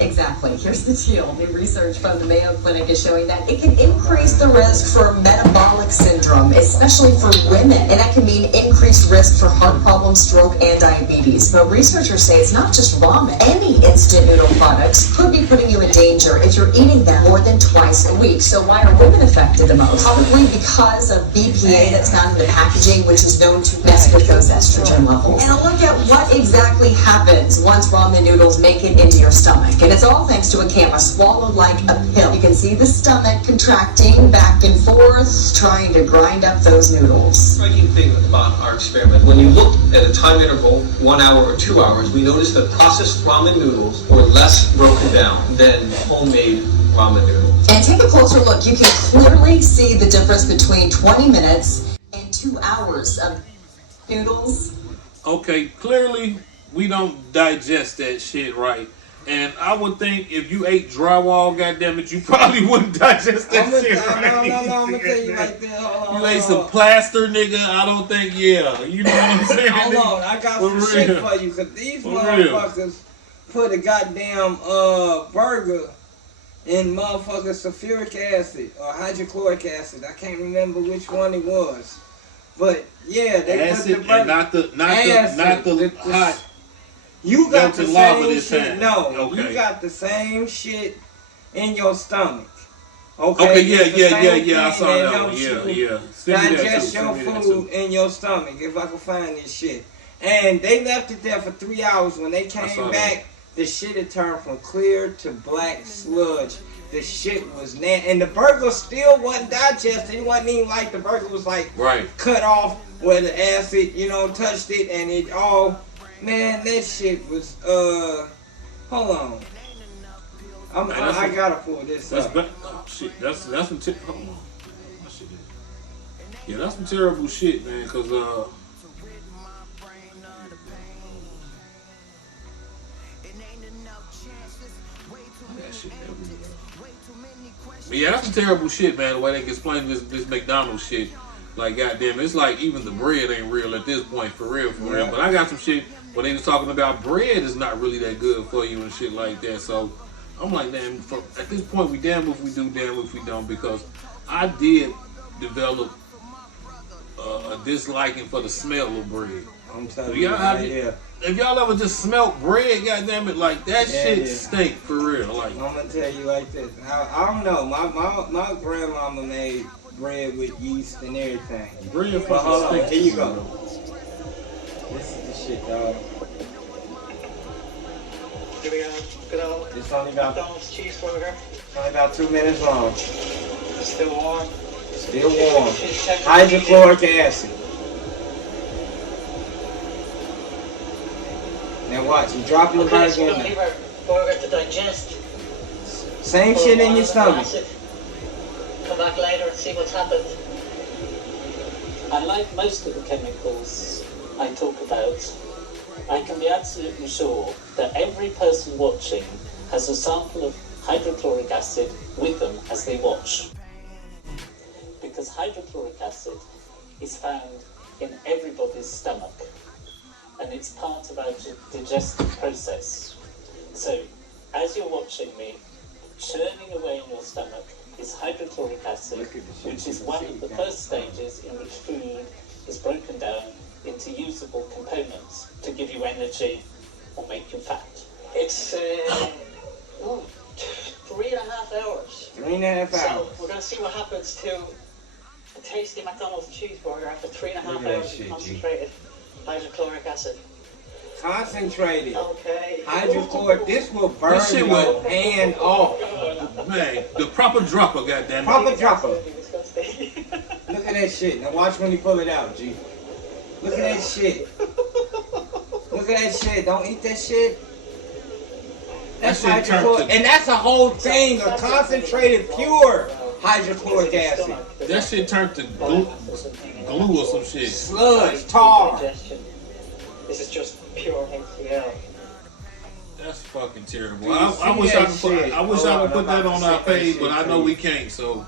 Exactly. Here's the deal. New research from the Mayo Clinic is showing that it can increase the risk for metabolic syndrome, especially for women. And that can mean increased risk for heart problems, stroke, and diabetes. But researchers say it's not just ramen. Any instant noodle products could be putting you in danger if you're eating them more than twice a week. So why are women affected the most? Probably because of BPA that's found in the packaging, which is known to mess with those estrogen levels. And a look at what exactly happens once ramen noodles make it into your stomach. And it's all thanks to a camera swallowed like a pill. You can see the stomach contracting back and forth, trying to grind up those noodles. Striking thing about our experiment, when you looked at a time interval, 1 hour or 2 hours, we noticed that processed ramen noodles were less broken down than homemade ramen noodles. And take a closer look. You can clearly see the difference between 20 minutes and 2 hours of noodles. Okay, clearly we don't digest that shit right. And I would think if you ate drywall, goddamn it, you probably wouldn't digest that shit. No, I'm gonna tell you like this. You ate some plaster, nigga. I don't think, yeah. You know what I'm saying? Hold on, I got some shit for you, cause these motherfuckers put a goddamn burger in motherfucking sulfuric acid or hydrochloric acid. I can't remember which one it was, but yeah, they acid put the burger. Not the hot. You got the same shit. Time. No, okay. You got the same shit in your stomach. Okay, yeah. I saw that one. Yeah. Digest your food in your stomach, if I can find this shit. And they left it there for 3 hours. When they came back, the shit had turned from clear to black sludge. The shit was nasty. And the burger still wasn't digested. It wasn't even like the burger was like cut off where the acid, touched it and it all. Man, that shit was, hold on. I gotta pull this up. Oh, shit, that's some, hold on. Yeah, that's some terrible shit, man, cause, but yeah, that's some terrible shit, man, the way they can explain this McDonald's shit. Like, goddamn, it's like even the bread ain't real at this point, for real. But I got some shit where they was talking about bread is not really that good for you and shit like that. So I'm like, damn, at this point, we damn if we do, damn if we don't, because I did develop a disliking for the smell of bread. I'm telling you, if y'all ever just smelt bread, goddamn it, like that shit stink for real. Like, I'm gonna tell you like this. I don't know. My grandmama made bread with yeast and everything. Bread hold on, here you go. This is the shit, dog. Here we go. Good old it's only about McDonald's cheeseburger. It's only about 2 minutes long. Still warm. Still warm. Hydrochloric acid. Now watch, you dropping the burger in there. Burger to digest. Same shit in your stomach. Come back later and see what's happened. And like most of the chemicals I talk about, I can be absolutely sure that every person watching has a sample of hydrochloric acid with them as they watch. Because hydrochloric acid is found in everybody's stomach, and it's part of our digestive process. So, as you're watching me, churning away in your stomach is hydrochloric acid, which is one of the first stages in which food is broken down into usable components to give you energy or make you fat. It's 3.5 hours. 3.5 hours. So we're going to see what happens to a tasty McDonald's cheeseburger after 3.5 hours of concentrated hydrochloric acid. Concentrated. Okay. Hydrochloric. This will burn your hand off. Man, the proper dropper, goddamn. Proper dropper. Look at that shit. Now watch when you pull it out, G. Look at that shit. Look at that shit. Don't eat that shit. That's hydrochloric. And that's a whole thing of concentrated, pure hydrochloric acid. That shit turned to glue or some shit. Sludge, tar. This is just pure HCl. That's fucking terrible. I wish I could put that on our page, but I know we can't. So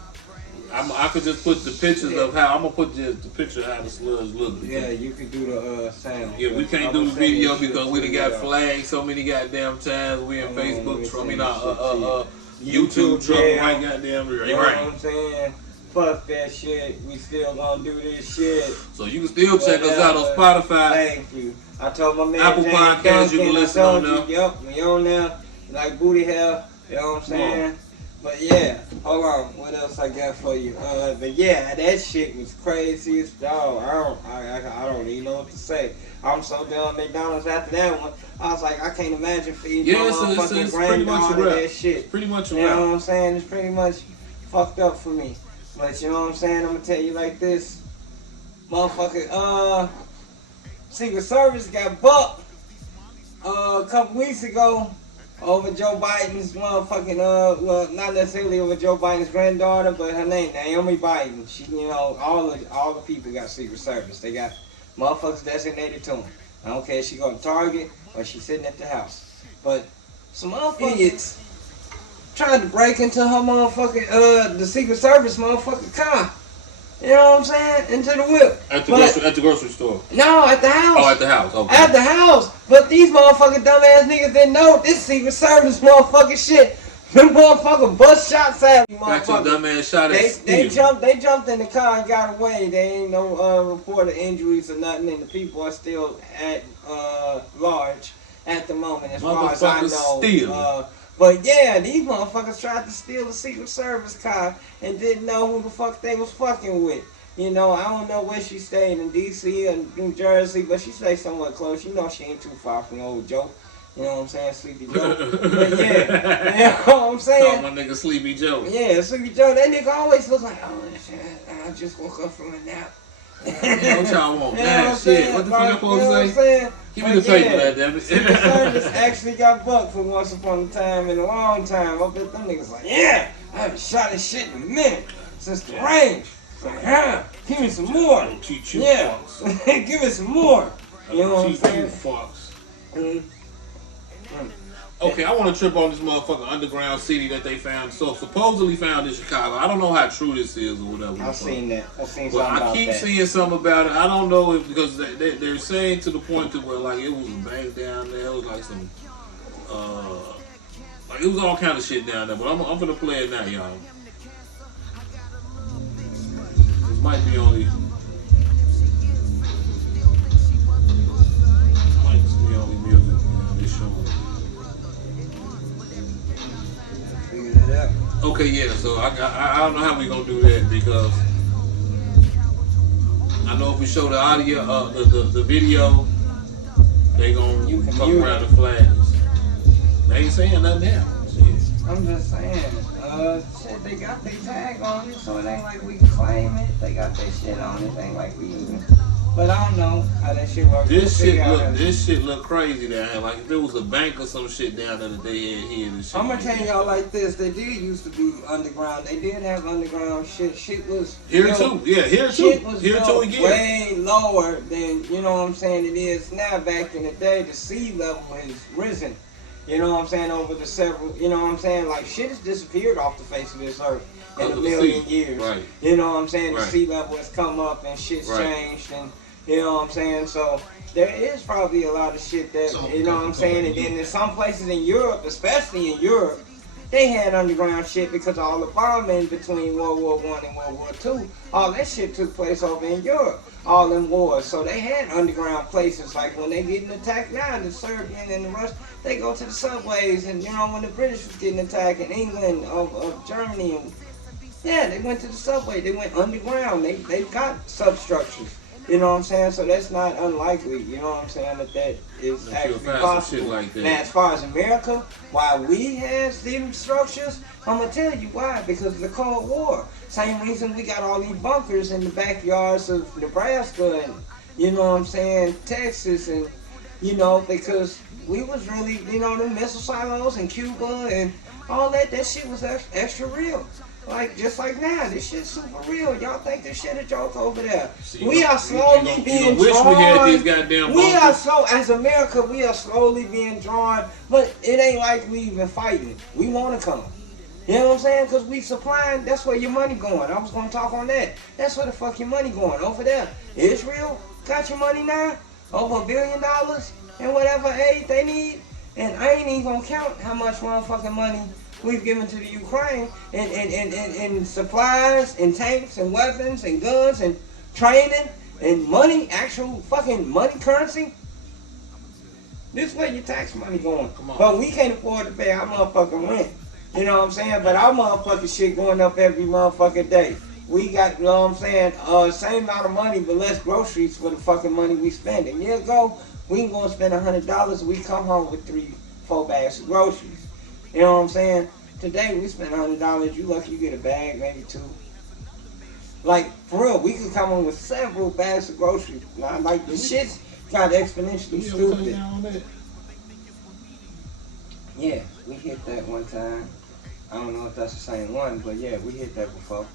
I could just put the pictures of how I'm gonna put the picture of how the sludge look. Yeah, you could do the sound. Yeah, we can't do the video because we done got flagged so many goddamn times. We in Facebook, YouTube trouble right goddamn right. You know what I'm saying? Fuck that shit. We still gonna do this shit. So you can still check us out on Spotify. Thank you. I told my man Apple Podcasts, you can listen on there. Yep, we on there. Like booty hair. You know what I'm saying? But yeah, hold on. What else I got for you? But yeah, that shit was crazy as dog. I don't even know what to say. I'm so done McDonald's after that one. I was like, I can't imagine feeding my motherfucking granddaughter that shit. It's pretty much a You know what I'm saying? It's pretty much fucked up for me. But you know what I'm saying? I'm gonna tell you like this. Motherfucker, Secret Service got bucked a couple weeks ago over Joe Biden's motherfucking, well, not necessarily over Joe Biden's granddaughter, but her name, Naomi Biden. She, all the people got Secret Service. They got motherfuckers designated to them. I don't care if she go to Target or she sitting at the house. But some idiots tried to break into her motherfucking, the Secret Service motherfucking car. You know what I'm saying? Into the whip. At the grocery store. No, at the house. Oh, at the house. Okay. At the house. But these motherfucking dumbass niggas didn't know this Secret Service motherfucking shit. Them motherfucking bust shots at me, Back to the dumbass shot at they jumped in the car and got away. They ain't no reported injuries or nothing, and the people are still at large at the moment, as far as I know. But yeah, these motherfuckers tried to steal the Secret Service car and didn't know who the fuck they was fucking with. You know, I don't know where she stayed, in D.C. or New Jersey, but she stayed somewhere close. You know she ain't too far from old Joe. You know what I'm saying? Sleepy Joe. But yeah, you know what I'm saying? Call my nigga Sleepy Joe. Yeah, Sleepy Joe. That nigga always look like, oh shit, I just woke up from a nap. What y'all want? Nah, shit. What the fuck I'm supposed to say? Give me the paper, goddammit. Secret Service actually got bucked for once upon a time in a long time. I bet them niggas like, yeah, I haven't shot this shit in a minute since the range. Like, huh? Give me some more. Yeah, give me some more. You know what I'm saying? Okay, I want to trip on this motherfucking underground city that they found. So supposedly found in Chicago. I don't know how true this is or whatever. I've seen that. I've seen something but about I keep that. seeing something about it. I don't know if because they're saying to the point to where like it was a bank down there. It was like some like it was all kind of shit down there. But I'm gonna play it now, y'all. This might be only. Okay, yeah, so I don't know how we gonna do that because I know if we show the audio, the video, they gonna fuck around the flags. They ain't saying nothing now. Shit. I'm just saying, shit, they got their tag on it, so it ain't like we can claim it. They got their shit on it, ain't like we even. But I don't know how that shit works. This shit look crazy down here. Like if there was a bank or some shit down there that they had here. This shit I'm gonna tell y'all like this. They did used to be underground. They did have underground shit. Shit was here too. Yeah, here too. Shit was here too again. Way lower than you know what I'm saying it is now. Back in the day, the sea level has risen. You know what I'm saying over the several. You know what I'm saying like shit has disappeared off the face of this earth in a million years. Right. You know what I'm saying? The right. sea level has come up and shit's right. changed and. You know what I'm saying? So there is probably a lot of shit that, you know what I'm saying? And then in some places in Europe, especially in Europe, they had underground shit because of all the bombing between World War I and World War II. All that shit took place over in Europe, all them wars. So they had underground places. Like when they getting attacked now, the Serbian and the Russian, they go to the subways. And you know when the British was getting attacked in England, of Germany, and yeah, they went to the subway. They went underground. They got substructures. You know what I'm saying? So that's not unlikely. You know what I'm saying? That is actually possible. Like that. Now, as far as America, why we have steel structures, I'm going to tell you why. Because of the Cold War. Same reason we got all these bunkers in the backyards of Nebraska and, you know what I'm saying, Texas. And, you know, because we was really, you know, the missile silos in Cuba and all that. That shit was extra real. Like, just like now, this shit's super real. Y'all think this shit a joke over there. See, we are slowly being wish drawn. We had these goddamn as America, we are slowly being drawn, but it ain't like we even fighting. We want to come. You know what I'm saying? Because we supplying, that's where your money going. I was going to talk on that. That's where the fuck your money going, over there. Israel got your money now, over $1 billion and whatever aid they need. And I ain't even going to count how much motherfucking money we've given to the Ukraine and supplies and tanks and weapons and guns and training and money, actual fucking money currency. This way your tax money going. But we can't afford to pay our motherfucking rent. You know what I'm saying? But our motherfucking shit going up every motherfucking day. We got, you know what I'm saying, same amount of money but less groceries for the fucking money we spend. A year ago, we can go and spend $100. We come home with 3-4 bags of groceries. You know what I'm saying? Today we spend $100. You lucky you get a bag, maybe 2. Like for real, we could come home with several bags of groceries. Like the shit's got exponentially stupid. Yeah, we hit that one time. I don't know if that's the same one, but yeah, we hit that before.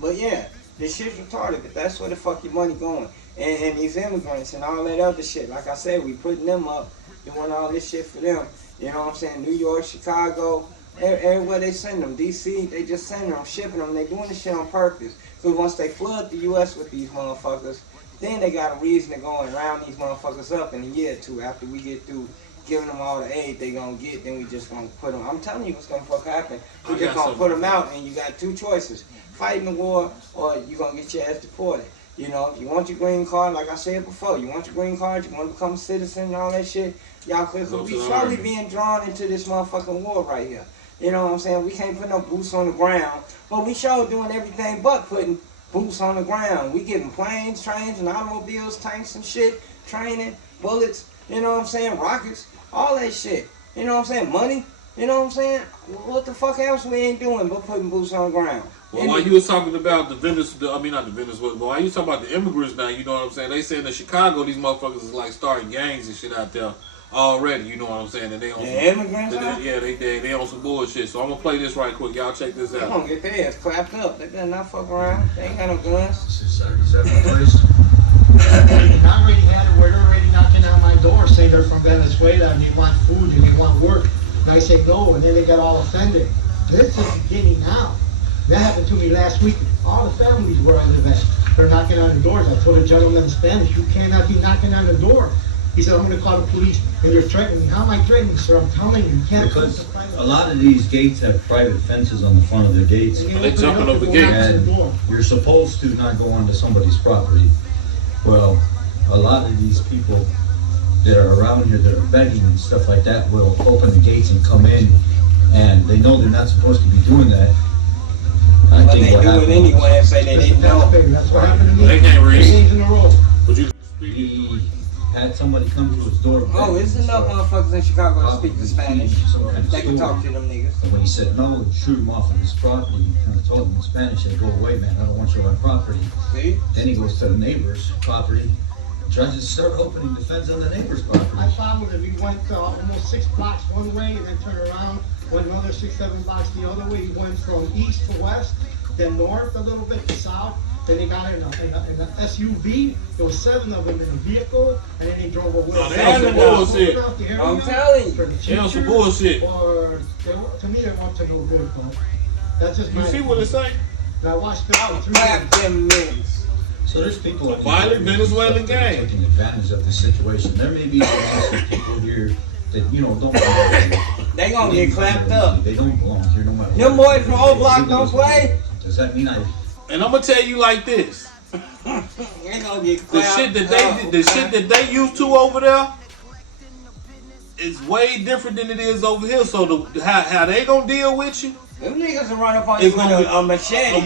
But yeah, this shit's retarded. But that's where the fuck your money going. And these immigrants and all that other shit. Like I said, we putting them up, doing all this shit for them. You know what I'm saying? New York, Chicago, everywhere they send them. DC, they just send them, shipping them. They doing this shit on purpose. Because once they flood the U.S. with these motherfuckers, then they got a reason to go and round these motherfuckers up in a year or two after we get through giving them all the aid they gonna get. Then we just gonna put them. I'm telling you what's gonna fuck happen. We just gonna put them out, and you got two choices: fighting the war, or you gonna get your ass deported. You know, you want your green card, like I said before. You want your green card, you want to become a citizen and all that shit. Y'all clear, because we slowly being drawn into this motherfucking war right here. You know what I'm saying? We can't put no boots on the ground, but we sure doing everything but putting boots on the ground. We getting planes, trains, and automobiles, tanks and shit, training, bullets, you know what I'm saying, rockets, all that shit. You know what I'm saying, money, you know what I'm saying? What the fuck else we ain't doing but putting boots on the ground? Well, while you was talking about not the Venezuela, but while you was talking about the immigrants now, you know what I'm saying? They saying in Chicago, these motherfuckers is like starting gangs and shit out there already, you know what I'm saying? And they on immigrants? They on some bullshit. So I'm gonna play this right quick. Y'all check this out. They gonna get their ass clapped up. They better not fuck around. They ain't got no guns. This is 77 place. I already had it where they're already knocking on my door, saying they're from Venezuela and they want food and they want work. And I say no, and then they got all offended. This is beginning now. That happened to me last week. All the families where I live at, they're knocking on the doors. I told a gentleman in Spanish, you cannot be knocking on the door. He said, I'm going to call the police, and they're threatening me. How am I threatening, sir? I'm telling you, you can't. Because a lot of these gates have private fences on the front of the gates. They jumping over the gate. And you're supposed to not go onto somebody's property. Well, a lot of these people that are around here that are begging and stuff like that will open the gates and come in, and they know they're not supposed to be doing that. But they do it anyway and say they didn't know. That's what happened to me. They can't read. 3 days in a row. He had somebody come to his door. Oh, there's enough motherfuckers in Chicago that speak the Spanish. They can talk to them niggas. And when he said no, shoot him off of his property, he kind of told him in Spanish, hey, go away, man, I don't want you on my property. See? Then he goes to the neighbor's property, tries to start opening the fence on the neighbor's property. I found that we went almost 6 blocks one way and then turned around, went another 6, 7 blocks the other way. He went from east to west, then north a little bit to south. Then they got in an SUV. There was 7 of them in a vehicle, and then they drove away. No, they on some bullshit. I'm telling you. They on some bullshit. Or to me, they want to know good, though. That's just You see what it say? And I watched this for 3 Clap days. them niggas. So there's people Violent Venezuelan gang taking advantage of the situation. There may be some people here that, you know, don't belong. They gonna get clapped up. They don't belong here no matter what. Them boys from O Block don't play. Does that mean I... And I'm gonna tell you like this. They gonna get The clapped shit that they used to over there is way different than it is over here. So how they gonna deal with you? Them niggas will run up on you with a machete.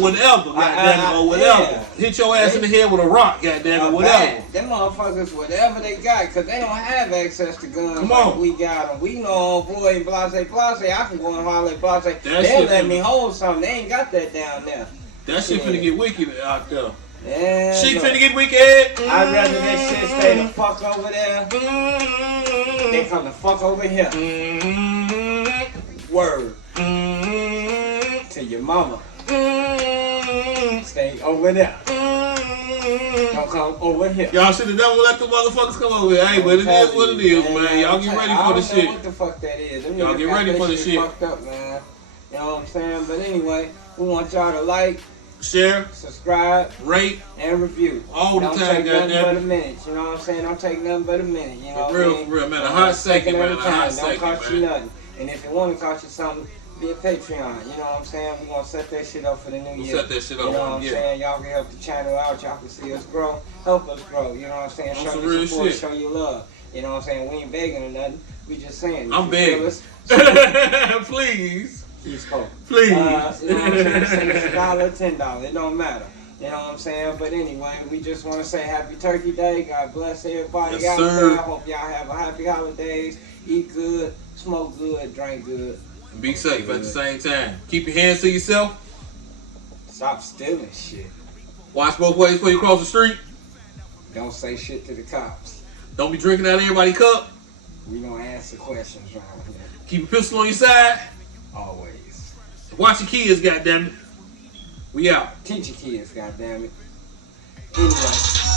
Whatever, goddamn it, or whatever. Yeah. Hit your ass in the head with a rock, goddamn it, whatever. Them motherfuckers, whatever they got, because they don't have access to guns. Come on. Like we got them. We know, boy, blase. I can go and holler at blase. They'll shit let finna- me hold something. They ain't got that down there. That shit finna get wicked out there. Yeah, She look, finna get wicked. I'd rather that shit stay the fuck over there. They come the fuck over here. Word. To your mama. Stay over there. Don't come over here. Y'all should have never let the motherfuckers come over here. Hey, but it is what it is, man. Y'all get ready for the I don't know shit. what the fuck that is. Them Y'all niggas get got ready that for the shit. Fucked up, man. You know what I'm saying? But anyway, we want y'all to like, Share, subscribe, rate, and review. all the Don't time, take nothing goddamn but it. a minute. You know what I'm saying? Don't take nothing but a minute. You know For real, man. A hot second, man. A hot second, Don't cost you man. nothing. And if it want to cost you something, be a Patreon. You know what I'm saying? We're going to set that shit up for the new year. Set that shit up, You know what I'm yeah. saying? Y'all can help the channel out. Y'all can see us grow. Help us grow. You know what I'm saying? On Show some your real support. shit. Show your love. You know what I'm saying? We ain't begging or nothing. We just saying. I'm begging. Please. He's spoken. Please. You know what I'm saying? Send us $1, $10. It don't matter. You know what I'm saying? But anyway, we just want to say Happy Turkey Day. God bless everybody Yes, out there. sir. I hope y'all have a happy holidays. Eat good, smoke good, drink good. Be safe at the same time. Keep your hands to yourself. Stop stealing shit. Watch both ways before you cross the street. Don't say shit to the cops. Don't be drinking out of everybody's cup. We don't answer questions around here. Keep a pistol on your side. Always. Watch your kids, goddammit. We out. Teach your kids, goddammit. Anyway.